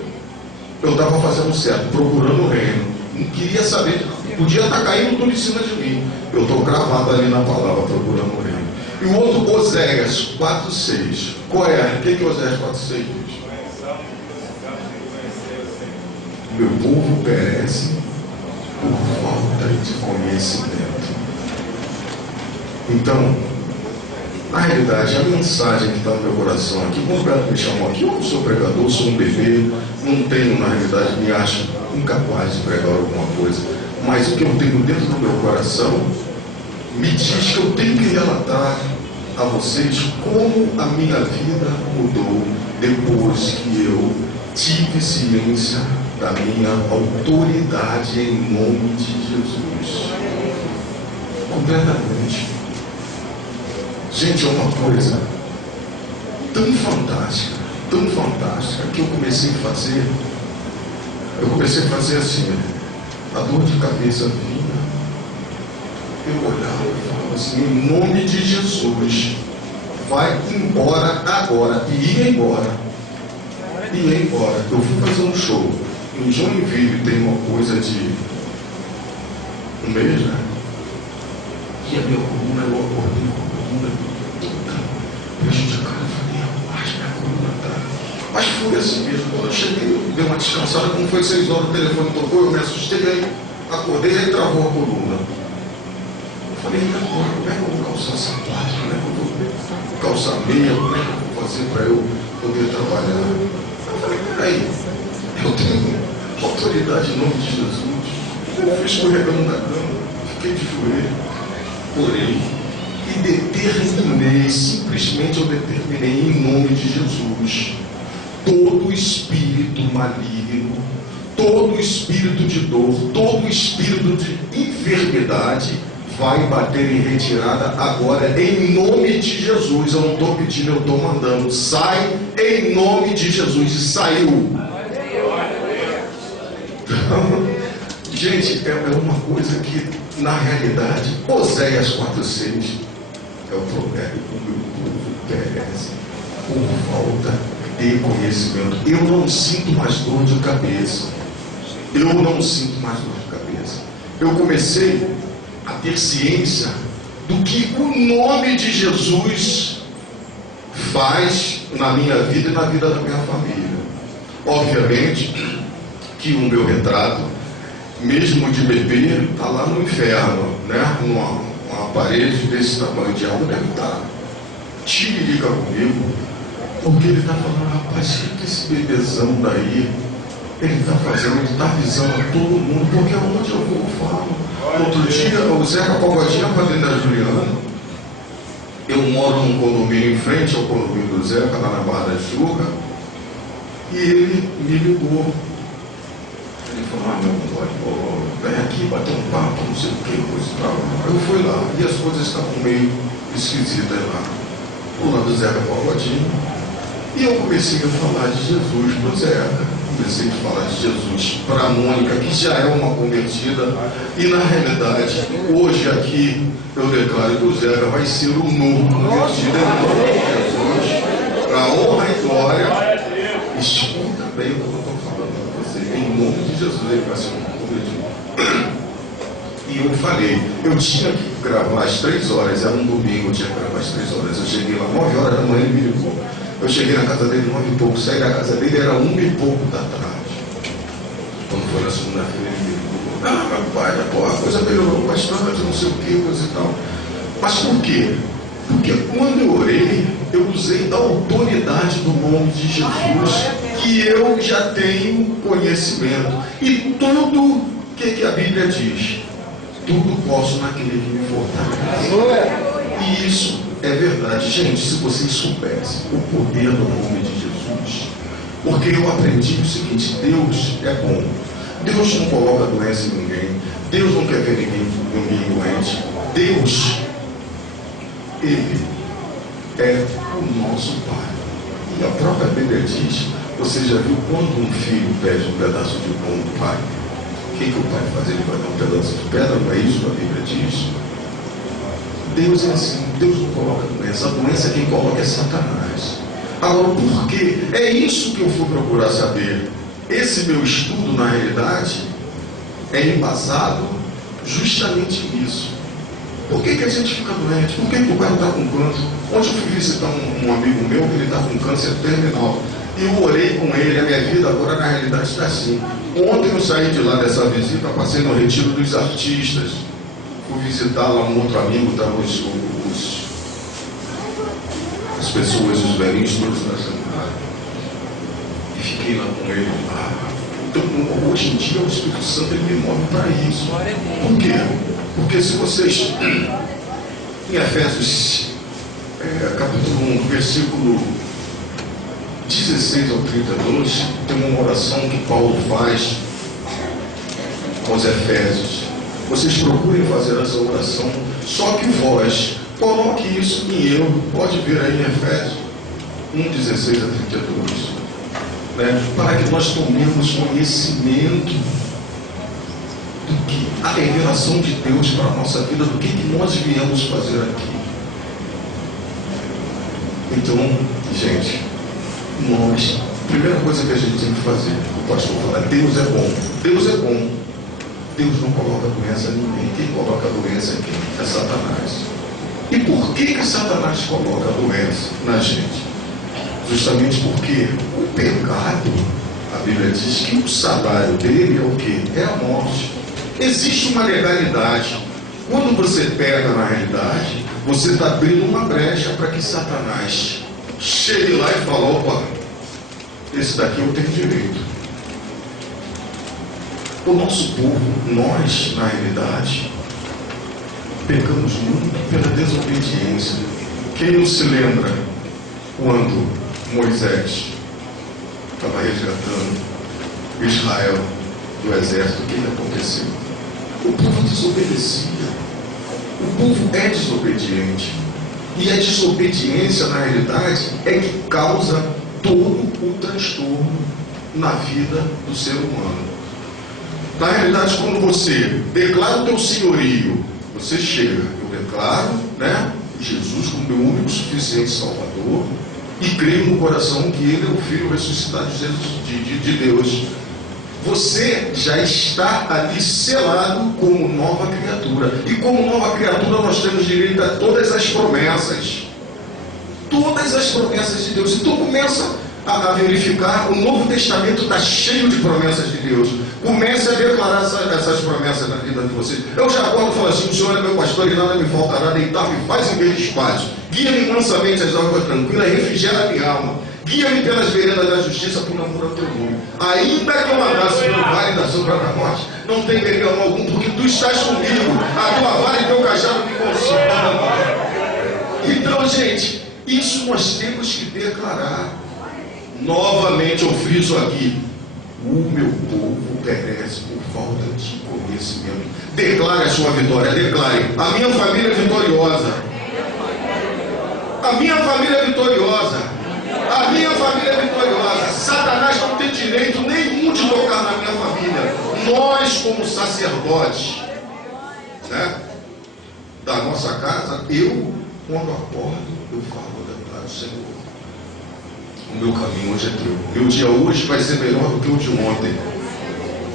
eu estava fazendo certo, procurando o reino. Não queria saber, podia estar caindo tudo em cima de mim. Eu estou gravado ali na palavra, procurando o reino. E o outro, Oséias 4,6. Qual é? O que Oséias 4,6 diz? Meu povo perece por falta de conhecimento. Então, na realidade, a mensagem que está no meu coração aqui, quando o Beto me chamou aqui, eu não sou pregador, sou um bebê, não tenho, na realidade, me acho incapaz de pregar alguma coisa, mas o que eu tenho dentro do meu coração me diz que eu tenho que relatar a vocês como a minha vida mudou depois que eu tive ciência da minha autoridade em nome de Jesus. Completamente. Gente, é uma coisa tão fantástica, que eu comecei a fazer. Eu comecei a fazer assim, a dor de cabeça vinha, eu olhava e falava assim, em nome de Jesus, vai embora agora. E ia embora. Ia embora. Eu fui fazer um show. Em Joinville tem uma coisa de um mês, né? E a minha coluna, eu acordei com a coluna toda prejudicada. Eu falei, rapaz, minha coluna tá. Mas foi assim mesmo. Quando eu cheguei, eu dei uma descansada. Quando foi 6 horas, o telefone tocou, eu me assustei, aí acordei e travou a coluna. Eu falei, agora, como é que eu vou calçar sapato? Como é que eu vou calçar meia? Como é que eu vou fazer para eu poder trabalhar? Eu falei, peraí, eu tenho autoridade em nome de Jesus. Eu fui escorregando na cama, fiquei de joelho, orei e determinei, simplesmente eu determinei em nome de Jesus, todo espírito maligno, todo espírito de dor, todo espírito de enfermidade vai bater em retirada agora, em nome de Jesus. Eu não estou pedindo, eu estou mandando. Sai em nome de Jesus. E saiu. Então, gente, é uma coisa que, na realidade, Oséias 4,6 é o provérbio que o meu povo perece por falta de conhecimento. Eu não sinto mais dor de cabeça. Eu não sinto mais dor de cabeça. Eu comecei a ter ciência do que o nome de Jesus faz na minha vida e na vida da minha família. Obviamente que o meu retrato, mesmo de bebê, está lá no inferno, né? Uma parede desse tamanho de algo deve estar. Tire liga comigo, porque ele está falando, rapaz, o que esse bebezão daí ele está fazendo? Ele está avisando a todo mundo, porque aonde eu vou, eu falo. Outro dia, o Zeca Pagodinho, a padrinha da Juliana, eu moro num condomínio em frente ao condomínio do Zeca, lá na Barra da Tijuca, e ele me ligou. Ele falou, meu amor, vem aqui bater um papo, não sei o que, coisa e tal. Eu fui lá, e as coisas estavam meio esquisitas lá, do lado do Zeca Pagodinho, e eu comecei a falar de Jesus pro Zeca. Comecei a falar de Jesus para a Mônica, que já é uma convertida, e na realidade, hoje aqui, eu declaro que o Zeca vai ser o novo convertido em nome de Jesus, para a honra e glória. Escuta bem o que eu estou falando para você, em nome de Jesus, ele vai ser um novo convertido. E eu falei, eu tinha que gravar às 3 horas, era um domingo, eu tinha que gravar às 3 horas. Eu cheguei lá 9 horas da manhã, ele me ligou. Eu cheguei na casa dele 9 e pouco, saí da casa dele, era 1 e pouco da tarde. Quando foi na segunda-feira, ele me ligou. Ah, meu pai, a coisa melhorou bastante, não sei o que, coisa e tal. Mas por quê? Porque quando eu orei, eu usei da autoridade do nome de Jesus, que eu já tenho conhecimento. E tudo que a Bíblia diz, tudo posso naquele que me fortalece. E isso é verdade. Gente, se vocês soubessem o poder do nome de Jesus, porque eu aprendi o seguinte, Deus é bom. Deus não coloca doença em ninguém. Deus não quer ver ninguém doente. Deus, Ele é o nosso Pai. E a própria Bíblia diz, você já viu quando um filho pede um pedaço de pão do pai? O que o pai faz? Ele vai dar um pedaço de pedra? Não é isso que a Bíblia diz? Deus é assim, Deus não coloca doença. A doença quem coloca é Satanás. Agora, por quê? É isso que eu fui procurar saber. Esse meu estudo, na realidade, é embasado justamente nisso. Por que a gente fica doente? Por que o cara está com câncer? Ontem eu fui visitar um amigo meu que ele está com câncer terminal. E eu orei com ele, a minha vida agora na realidade está assim. Ontem eu saí de lá dessa visita, passei no retiro dos artistas. Fui visitar lá um outro amigo, estavam as pessoas, os velhinhos todos na seminário. E fiquei lá com ele. Então, hoje em dia o Espírito Santo ele me move para isso. Por quê? Porque se vocês, em Efésios capítulo 1, versículo 16 ao 32, tem uma oração que Paulo faz aos Efésios. Vocês procurem fazer essa oração, só que vós, coloque isso em eu, pode ver aí em Efésios 1, 16 a 32, né? Para que nós tomemos conhecimento do que a revelação de Deus para a nossa vida, do que nós viemos fazer aqui. Então, gente, nós, primeira coisa que a gente tem que fazer, o pastor fala, Deus é bom. Deus é bom. Deus não coloca doença em ninguém. Quem coloca doença é quem? É Satanás. E por que Satanás coloca a doença na gente? Justamente porque o pecado, a Bíblia diz que o salário dele é o quê? É a morte. Existe uma legalidade. Quando você pega na realidade, você está abrindo uma brecha para que Satanás chegue lá e fale, opa, esse daqui eu tenho direito. O nosso povo, nós, na realidade, pecamos muito pela desobediência. Quem não se lembra quando Moisés estava resgatando Israel do exército, o que aconteceu? O povo desobedecia. O povo é desobediente. E a desobediência, na realidade, é que causa todo o transtorno na vida do ser humano. Na realidade, quando você declara o teu senhorio, você chega, eu declaro, né, Jesus como meu único suficiente Salvador, e creio no coração que Ele é o Filho ressuscitado de Deus. Você já está ali selado como nova criatura. E como nova criatura nós temos direito a todas as promessas. Todas as promessas de Deus. Então começa a verificar, o Novo Testamento está cheio de promessas de Deus. Comece a declarar essas promessas na vida de vocês. Eu já acordo e falo assim, o Senhor é meu pastor e nada me faltará, deitar-me faz em verdes pastos. Guia-me mansamente às águas tranquilas, refrigera minha alma. Guia-me pelas veredas da justiça, por amor ao teu nome. Ainda que eu andasse pelo vale da sombra da morte, não temerei mal algum, porque tu estás comigo. A tua vara e teu cajado me consolam. Então, gente, isso nós temos que declarar. Novamente eu friso aqui, o meu povo perece por falta de conhecimento. Declare a sua vitória, declare, a minha família é vitoriosa. A minha família é vitoriosa. A minha família é vitoriosa. Satanás não tem direito nenhum de tocar na minha família. Nós, como sacerdotes, né, da nossa casa, eu, quando acordo, eu falo, declaro, Senhor, o meu caminho hoje é teu. Meu dia hoje vai ser melhor do que o de ontem.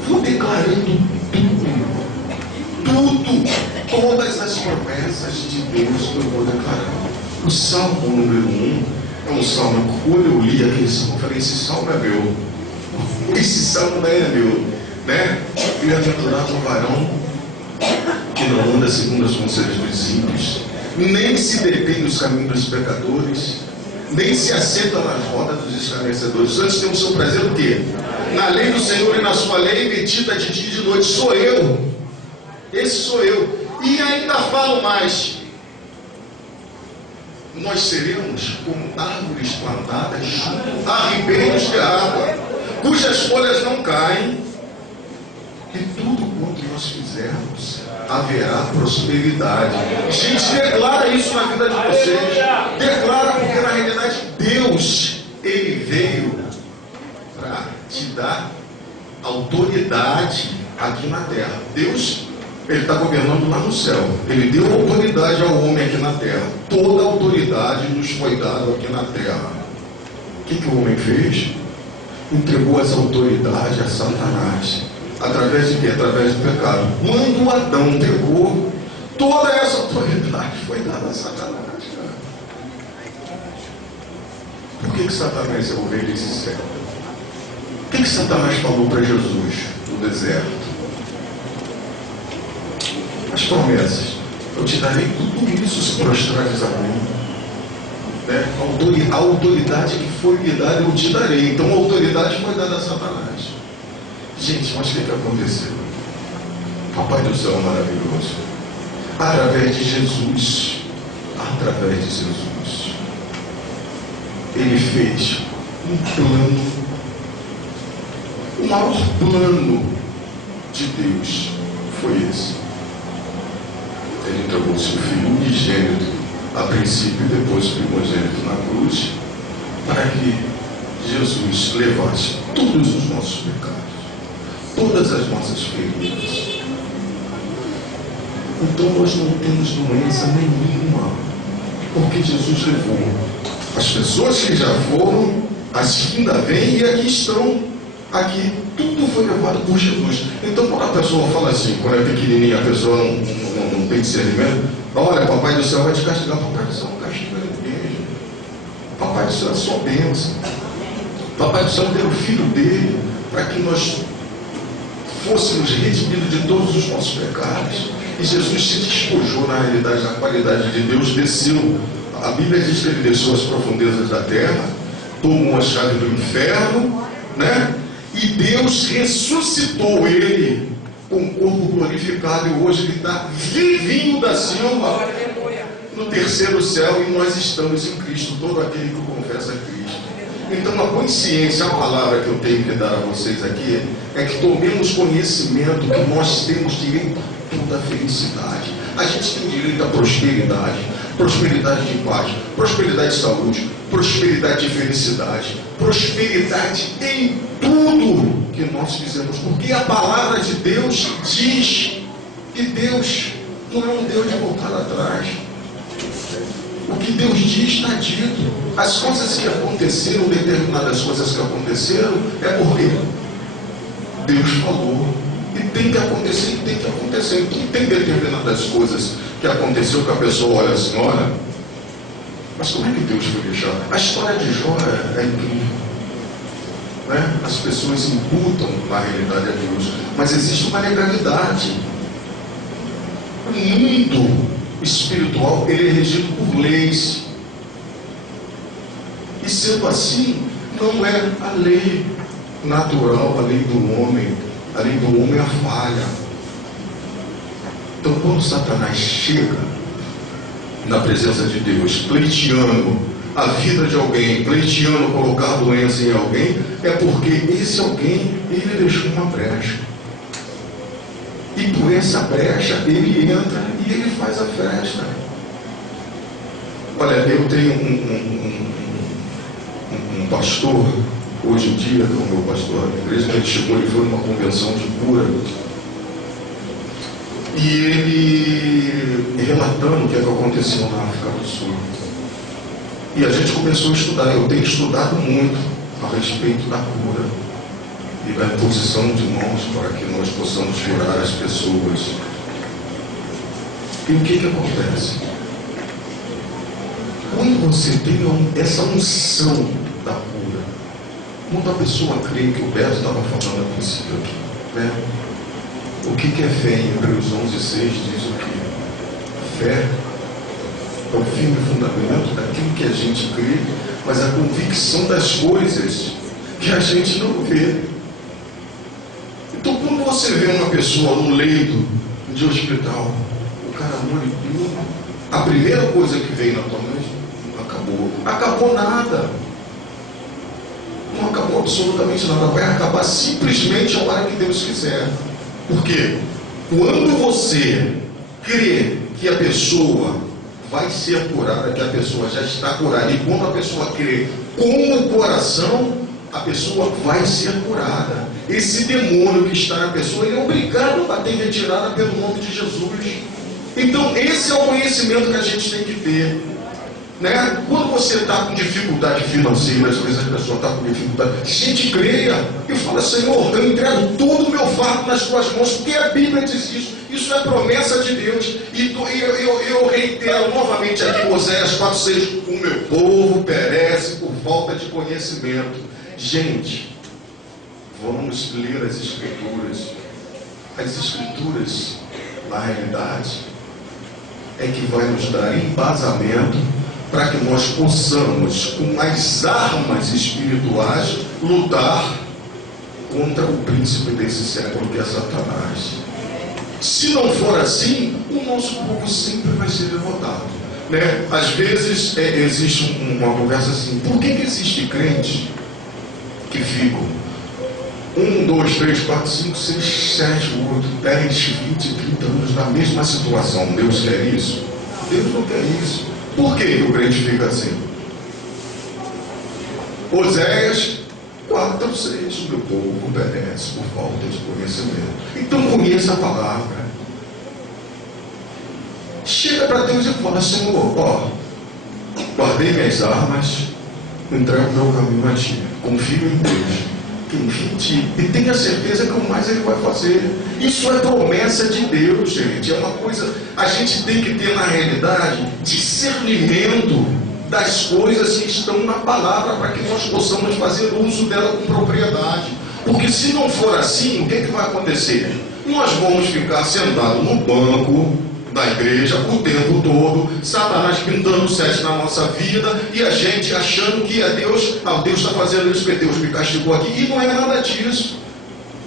Vou declarando tudo, todas as promessas de Deus que eu vou declarando. O Salmo número 1 é um salmo que quando eu li aquele salmo, eu falei, esse salmo é meu. Esse salmo não é meu, né? Bem-aventurado o varão que não anda segundo as conselhos dos ímpios, nem se detém nos caminhos dos pecadores, nem se assenta nas rodas dos escarnecedores. Antes tem o seu prazer o quê? Na lei do Senhor e na sua lei medita de dia e de noite. Sou eu. Esse sou eu. E ainda falo mais. Nós seremos como árvores plantadas junto a ribeiros de água, cujas folhas não caem, e tudo quanto nós fizermos haverá prosperidade. Gente, declara isso na vida de vocês. Declara, porque na realidade Deus, Ele veio para te dar autoridade aqui na terra. Deus, Ele está governando lá no céu. Ele deu autoridade ao homem aqui na terra. Toda a autoridade nos foi dada aqui na terra. O que o homem fez? Entregou essa autoridade a Satanás. Através de quê? Através do pecado. Quando Adão pegou, toda essa autoridade foi dada a Satanás. Por que Satanás é o rei desse céu? O que Satanás falou para Jesus no deserto? As promessas. Eu te darei tudo isso se prostrares a mim. Né? A autoridade que foi me dada eu te darei. Então a autoridade foi dada a Satanás. Gente, mas o que aconteceu? Papai do céu maravilhoso. Através de Jesus. Através de Jesus. Ele fez um plano. O maior plano de Deus foi esse. Ele entregou o seu filho unigênito, a princípio e depois o primogênito na cruz, para que Jesus levasse todos os nossos pecados, todas as nossas feridas. Então nós não temos doença nenhuma, porque Jesus levou As pessoas que já foram, as que ainda vêm e aqui estão. Aqui, tudo foi levado por Jesus. Então, quando a pessoa fala assim, quando é pequenininha, a pessoa não tem discernimento, olha, papai do céu vai te castigar. Papai do céu não castiga ninguém. Papai do céu é só bênção. Papai do céu deu o filho dele para que nós fôssemos redimidos de todos os nossos pecados. E Jesus se despojou, na realidade, na qualidade de Deus, desceu. A Bíblia diz que ele desceu as profundezas da terra, tomou a chave do inferno, né? E Deus ressuscitou ele com o corpo glorificado, e hoje ele está vivinho da Silva no terceiro céu, e nós estamos em Cristo, todo aquele que confessa Cristo. Então a consciência, a palavra que eu tenho que dar a vocês aqui, é que tomemos conhecimento que nós temos direito a toda a felicidade. A gente tem direito à prosperidade, prosperidade de paz, prosperidade de saúde, prosperidade de felicidade, prosperidade em tudo que nós fizemos, porque a palavra de Deus diz que Deus não é um Deus de voltar atrás. O que Deus diz está dito. As coisas que aconteceram, determinadas coisas que aconteceram, é porque Deus falou. E tem que acontecer, e tem que acontecer. Então tem determinadas coisas que aconteceu que a pessoa olha assim, olha, mas como é que Deus foi deixar? A história de Jó é incrível, né? As pessoas imputam na realidade a Deus, mas existe uma legalidade. O mundo espiritual, ele é regido por leis, e sendo assim, não é a lei natural, a lei do homem. A lei do homem é a falha. Então, quando Satanás chega na presença de Deus, pleiteando a vida de alguém, pleiteando colocar doença em alguém, é porque esse alguém, ele deixou uma brecha. E por essa brecha, ele entra e ele faz a festa. Olha, eu tenho um pastor, hoje em dia, que é o meu pastor da igreja, que ele chegou, ele foi numa convenção de cura, e ele relatando o que aconteceu na África do Sul. E a gente começou a estudar. Eu tenho estudado muito a respeito da cura e da imposição de mãos para que nós possamos curar as pessoas. E o que acontece? Quando você tem essa unção da cura, quando a pessoa crê, que o Beto estava falando a princípio aqui, né? O que é fé? Em Hebreus 11:6 diz o que? Fé é o firme fundamento daquilo que a gente crê, mas a convicção das coisas que a gente não vê. Então, quando você vê uma pessoa no leito de hospital, o cara olha e viu, a primeira coisa que vem na tua mente, acabou. Acabou nada. Não acabou absolutamente nada. Vai acabar simplesmente a hora que Deus quiser. Por quê? Quando você crê que a pessoa vai ser curada, que a pessoa já está curada, e quando a pessoa crê com o coração, a pessoa vai ser curada. Esse demônio que está na pessoa, ele é obrigado a bater em retirada pelo nome de Jesus. Então esse é o conhecimento que a gente tem que ter, né? Quando você está com dificuldade financeira, às vezes a pessoa está com dificuldade, gente, creia e fala: Senhor, eu entrego todo o meu fardo nas tuas mãos, porque a Bíblia diz isso. Isso é promessa de Deus. E eu reitero novamente aqui, Oséias 4:6, o meu povo perece por falta de conhecimento. Gente, vamos ler as Escrituras. As Escrituras, na realidade, é que vai nos dar embasamento para que nós possamos, com as armas espirituais, lutar contra o príncipe desse século, que é Satanás. Se não for assim, o nosso povo sempre vai ser derrotado, né? Às vezes existe uma conversa assim: por que existe crentes que ficam 1, 2, 3, 4, 5, 6, 7, 8, 10, 20, 30 anos na mesma situação? Deus quer isso? Deus não quer isso. Por que o crente fica assim? Oséias 4:6, o meu povo perece por falta de conhecimento. Então conheça a palavra. Chega para Deus e fala: Senhor, ó, guardei minhas armas, entrego meu caminho a ti, confio em Deus, confio em ti, e tenha certeza que o mais Ele vai fazer. Isso é promessa de Deus, gente. É uma coisa, a gente tem que ter na realidade discernimento das coisas que estão na palavra, para que nós possamos fazer uso dela com propriedade. Porque se não for assim, o que vai acontecer? Nós vamos ficar sentados no banco da igreja o tempo todo, Satanás pintando sete na nossa vida, e a gente achando que é Deus. Deus está fazendo isso porque Deus me castigou aqui, e não é nada disso.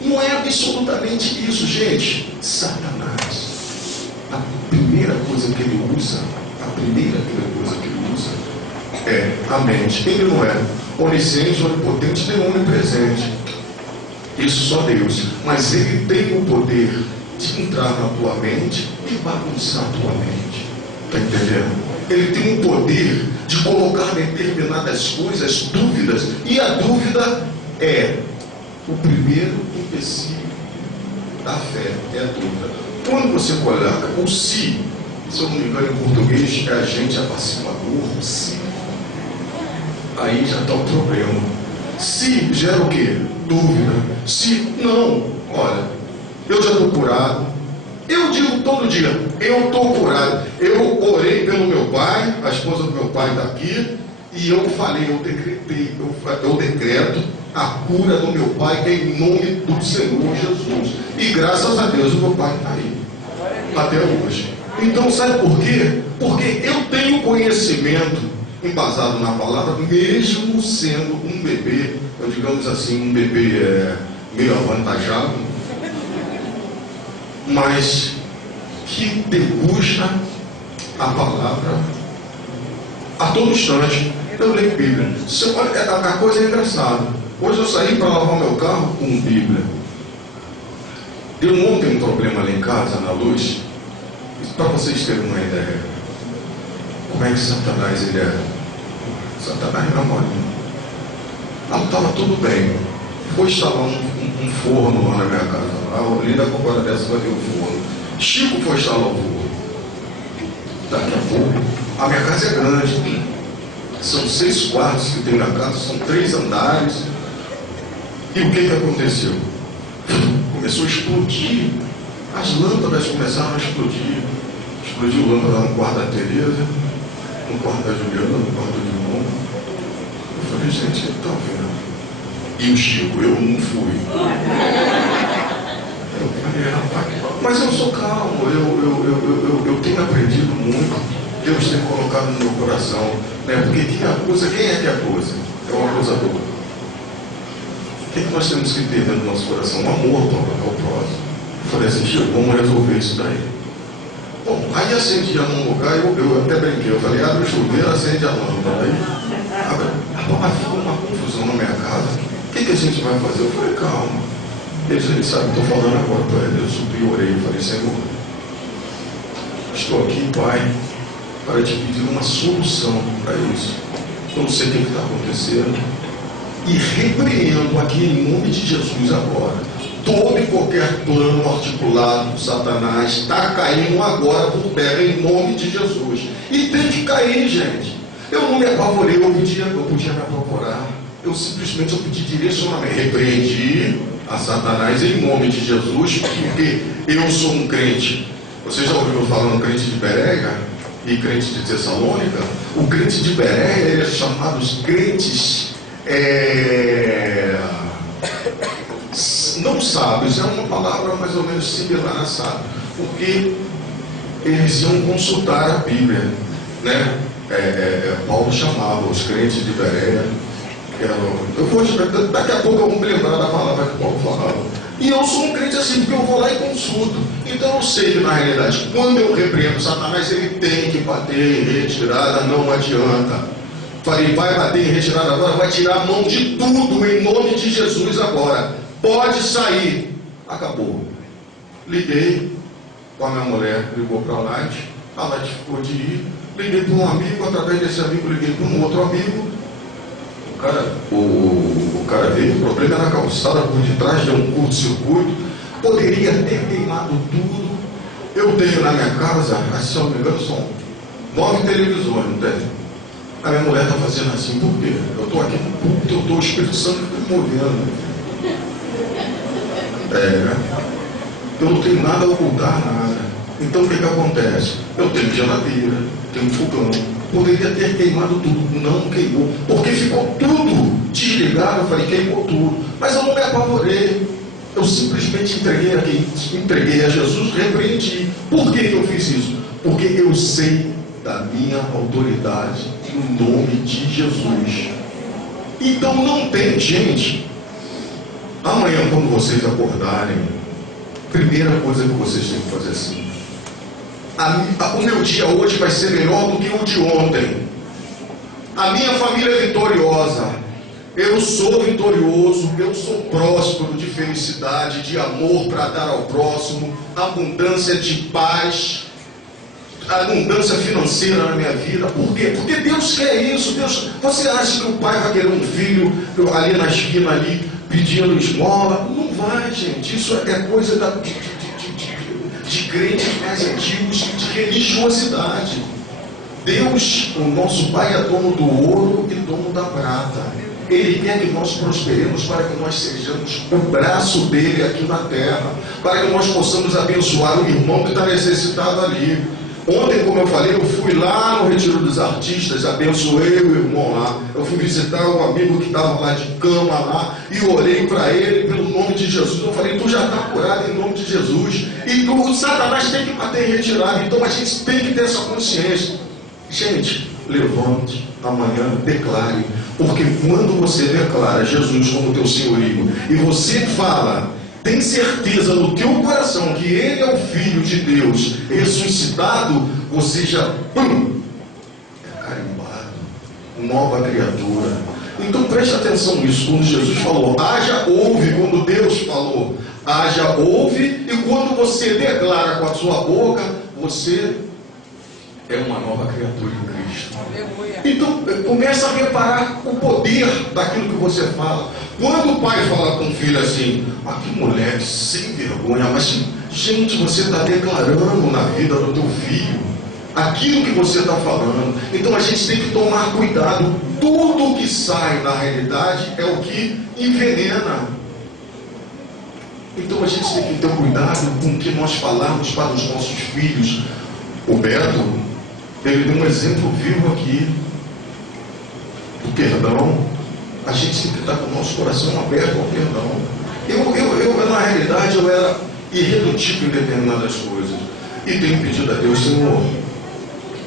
Não é absolutamente isso, gente. Satanás, a primeira coisa que ele usa é a mente. Ele não é onisciente, onipotente, nem onipresente. Isso só Deus. Mas ele tem o poder de entrar na tua mente e bagunçar a tua mente. Está entendendo? Ele tem o poder de colocar determinadas coisas, dúvidas. E a dúvida é o primeiro empecilho da fé. É a dúvida. Quando você coloca o se eu não me engano em português, é agente apaciguador, o se. Aí já está o problema. Se gera o quê? Dúvida. Se não, olha, eu já estou curado. Eu digo todo dia, eu estou curado. Eu orei pelo meu pai, a esposa do meu pai está aqui, e eu falei, eu decretei, eu decreto a cura do meu pai em nome do Senhor Jesus. E graças a Deus o meu pai está aí, até hoje. Então sabe por quê? Porque eu tenho conhecimento embasado na palavra, mesmo sendo um bebê, digamos assim, um bebê meio avantajado, mas que degusta a palavra a todo instante. Eu leio Bíblia. A coisa é engraçada. Hoje eu saí para lavar meu carro com Bíblia. Deu ontem um problema lá em casa, na luz. Para vocês terem uma ideia, como é que Satanás ele é? Satanás não é mole. Não, estava tudo bem. Foi instalar um forno lá na minha casa. A Linda agora dessa vai ver o forno. Chico foi instalar o forno. Daqui a pouco, a minha casa é grande. São 6 quartos que tem na casa, são 3 andares. E o que aconteceu? Começou a explodir. As lâmpadas começaram a explodir. Explodiu lâmpada no quarto da Tereza, no quarto da Juliana, no quarto do irmão. Eu falei, gente, ele está vendo. E o Chico, eu não fui. Eu falei, rapaz, mas eu sou calmo, eu tenho aprendido muito. Deus tem colocado no meu coração, né? Porque quem acusa, quem é que acusa? É o acusador. O que nós temos que ter dentro do nosso coração? Um amor ao próximo. Eu falei assim, Chico, vamos resolver isso daí. Bom, aí acendia num lugar, eu até brinquei, eu falei, abre o chuveiro, acende a lâmpada. Aí ficou uma confusão na minha casa. O que a gente vai fazer? Eu falei, calma. Ele sabe, estou falando agora para ele. Eu subi, orei, eu falei, Senhor, estou aqui, Pai, para te pedir uma solução para isso. Eu não sei o que está acontecendo. E repreendo aqui em nome de Jesus agora todo e qualquer plano articulado por Satanás está caindo agora por terra em nome de Jesus. E tem que cair, gente. Eu não me apavorei, eu podia me apavorar. Eu simplesmente pedi direcionamento. Repreendi a Satanás em nome de Jesus, porque eu sou um crente. Você já ouviu falando crente de Bereia e crente de Tessalônica? O crente de Bereia, ele é chamado os crentes não sábios, é uma palavra mais ou menos similar a sábio, porque eles iam consultar a Bíblia, né? Paulo chamava os crentes de Bereia. Daqui a pouco eu vou me lembrar da palavra que Paulo falava. E eu sou um crente assim, porque eu vou lá e consulto. Então eu sei que na realidade, quando eu repreendo Satanás, ele tem que bater em retirada, não adianta. Falei, vai bater em retirada agora, vai tirar a mão de tudo em nome de Jesus agora. Pode sair. Acabou. Liguei com a minha mulher, ligou para a Light ficou de ir. Liguei para um amigo, através desse amigo liguei para um outro amigo. O cara veio, o problema era a calçada por detrás, deu um curto-circuito. Poderia ter queimado tudo. Eu tenho na minha casa, se eu não me engano, são 9 televisões, não tem? A minha mulher está fazendo assim, por quê? Eu estou aqui no púlpito, eu estou, o Espírito Santo me movendo. Eu não tenho nada a ocultar, nada. Então o que acontece? Eu tenho geladeira, tenho fogão, poderia ter queimado tudo, não queimou, porque ficou tudo desligado. Eu falei, queimou tudo, mas eu não me apavorei, eu simplesmente entreguei a Jesus, repreendi. Por que eu fiz isso? Porque eu sei da minha autoridade no nome de Jesus. Então não tem, gente, amanhã quando vocês acordarem, primeira coisa que vocês têm que fazer assim: o meu dia hoje vai ser melhor do que o de ontem. A minha família é vitoriosa. Eu sou vitorioso. Eu sou próspero de felicidade, de amor para dar ao próximo, abundância de paz, abundância financeira na minha vida. Por quê? Porque Deus quer isso. Você acha que o pai vai querer um filho ali na esquina ali pedindo esmola? Não vai, gente. Isso é coisa de crentes mais antigos, de religiosidade. Deus, o nosso Pai, é dono do ouro e dono da prata. Ele quer que nós prosperemos para que nós sejamos o braço dele aqui na terra, para que nós possamos abençoar o irmão que está necessitado ali. Ontem, como eu falei, eu fui lá no Retiro dos Artistas, abençoei o irmão lá. Eu fui visitar um amigo que estava lá de cama lá e orei para ele pelo nome de Jesus. Eu falei, tu já está curado em nome de Jesus. E o Satanás tem que bater em retirada. Então a gente tem que ter essa consciência. Gente, levante amanhã, declare. Porque quando você declara Jesus como teu senhorio e você fala, tem certeza no teu coração que Ele é o Filho de Deus ressuscitado, você já é carimbado, nova criatura. Então preste atenção nisso. Quando Jesus falou, haja ouve, quando Deus falou, haja ouve, e quando você declara com a sua boca, você é uma nova criatura em Cristo. Então começa a reparar o poder daquilo que você fala. Quando o pai fala com o filho assim, que moleque sem vergonha, mas gente, você está declarando na vida do teu filho aquilo que você está falando. Então a gente tem que tomar cuidado. Tudo que sai na realidade é o que envenena. Então a gente tem que ter cuidado com o que nós falamos para os nossos filhos. O Beto, ele deu um exemplo vivo aqui do perdão. A gente tem que estar com o nosso coração aberto ao perdão. Eu na realidade, eu era irredutível em determinadas coisas. E tenho pedido a Deus, Senhor,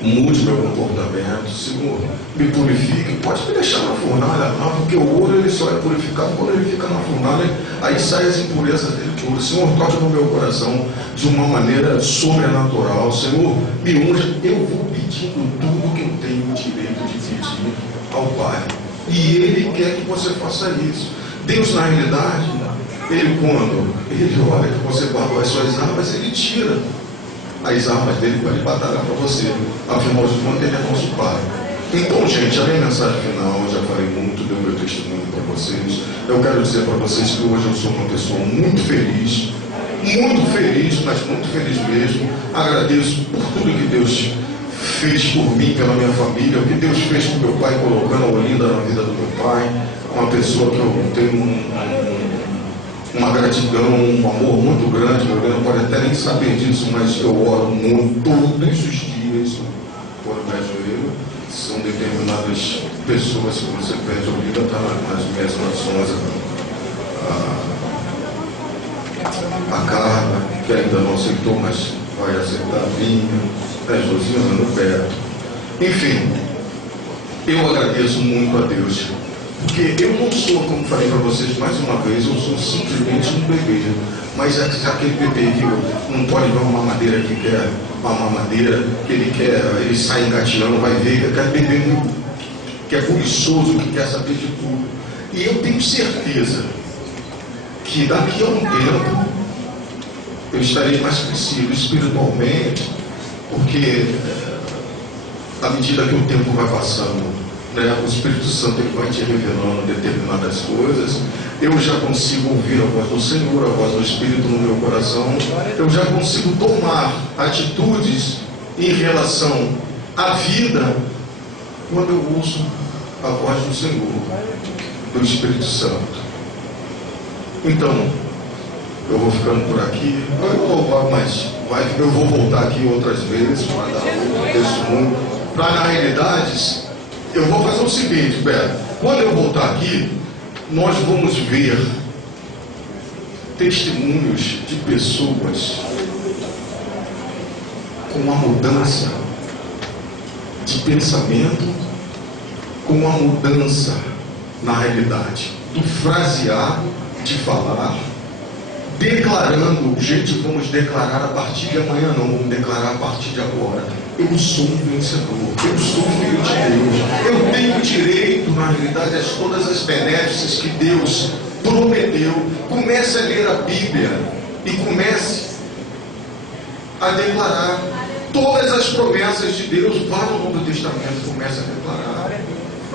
mude meu comportamento, Senhor, me purifique. Pode me deixar na fornalha, não, porque o ouro ele só é purificado quando ele fica na fornalha, aí saem as impurezas dele tudo. Senhor, toque no meu coração de uma maneira sobrenatural. Senhor, me unja. Eu vou pedindo tudo que eu tenho o direito de pedir ao Pai. E Ele quer que você faça isso. Deus, na realidade, quando Ele olha que você guardou as suas armas, Ele tira as armas dele para ele batalhar para você. Afinal de contas, Ele é nosso Pai. Então, gente, a minha mensagem final, eu já falei muito, dei o meu testemunho para vocês. Eu quero dizer para vocês que hoje eu sou uma pessoa muito feliz, mas muito feliz mesmo. Agradeço por tudo que Deus fez por mim, pela minha família, o que Deus fez com meu pai, colocando a Olinda na vida do meu pai. Uma pessoa que eu tenho uma gratidão, um amor muito grande. Meu Deus, não pode até nem saber disso, mas eu oro muito, todos os dias, por meu joelho. São determinadas pessoas que você pede Olinda, está nas minhas orações. A Carla, que ainda não aceitou, mas vai aceitar a minha. Josiana no pé. Enfim, eu agradeço muito a Deus, porque eu não sou, como falei para vocês mais uma vez, eu sou simplesmente um bebê, mas é aquele bebê que não pode ver uma mamadeira que quer, uma mamadeira que ele sai engateando, vai ver, aquele bebê que é cobiçoso, que quer saber de tudo. E eu tenho certeza que daqui a um tempo eu estarei mais crescido espiritualmente, porque à medida que o tempo vai passando, o Espírito Santo ele vai te revelando determinadas coisas. Eu já consigo ouvir a voz do Senhor, a voz do Espírito no meu coração. Eu já consigo tomar atitudes em relação à vida quando eu ouço a voz do Senhor, do Espírito Santo. Então, eu vou ficando por aqui, eu vou voltar aqui outras vezes para dar um testemunho. Para, na realidade, eu vou fazer o seguinte, Beto, quando eu voltar aqui, nós vamos ver testemunhos de pessoas com uma mudança de pensamento, com uma mudança na realidade, do frasear, de falar, declarando. Gente, vamos declarar a partir de amanhã, não, vamos declarar a partir de agora. Eu sou um vencedor, eu sou filho de Deus, eu tenho direito, na realidade, a todas as benéficas que Deus prometeu. Comece a ler a Bíblia e comece a declarar todas as promessas de Deus. Vá no Novo Testamento, comece a declarar.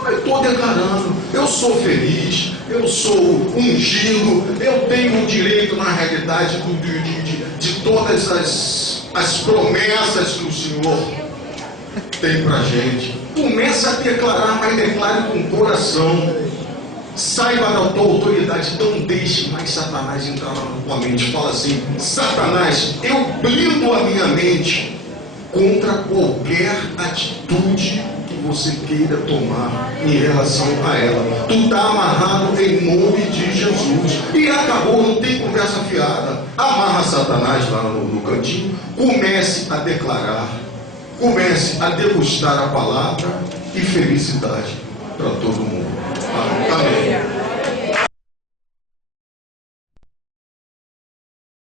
Eu estou declarando, eu sou feliz, eu sou ungido, eu tenho o direito, na realidade, de todas as promessas que o Senhor tem para a gente. Comece a declarar, mas declare com o coração. Saiba da tua autoridade, não deixe mais Satanás entrar na tua mente. Fala assim: Satanás, eu blindo a minha mente contra qualquer atitude que você queira tomar em relação a ela. Tu está amarrado em nome de Jesus. E acabou, não tem conversa fiada. Amarra Satanás lá no cantinho. Comece a declarar, comece a degustar a palavra e felicidade para todo mundo. Amém.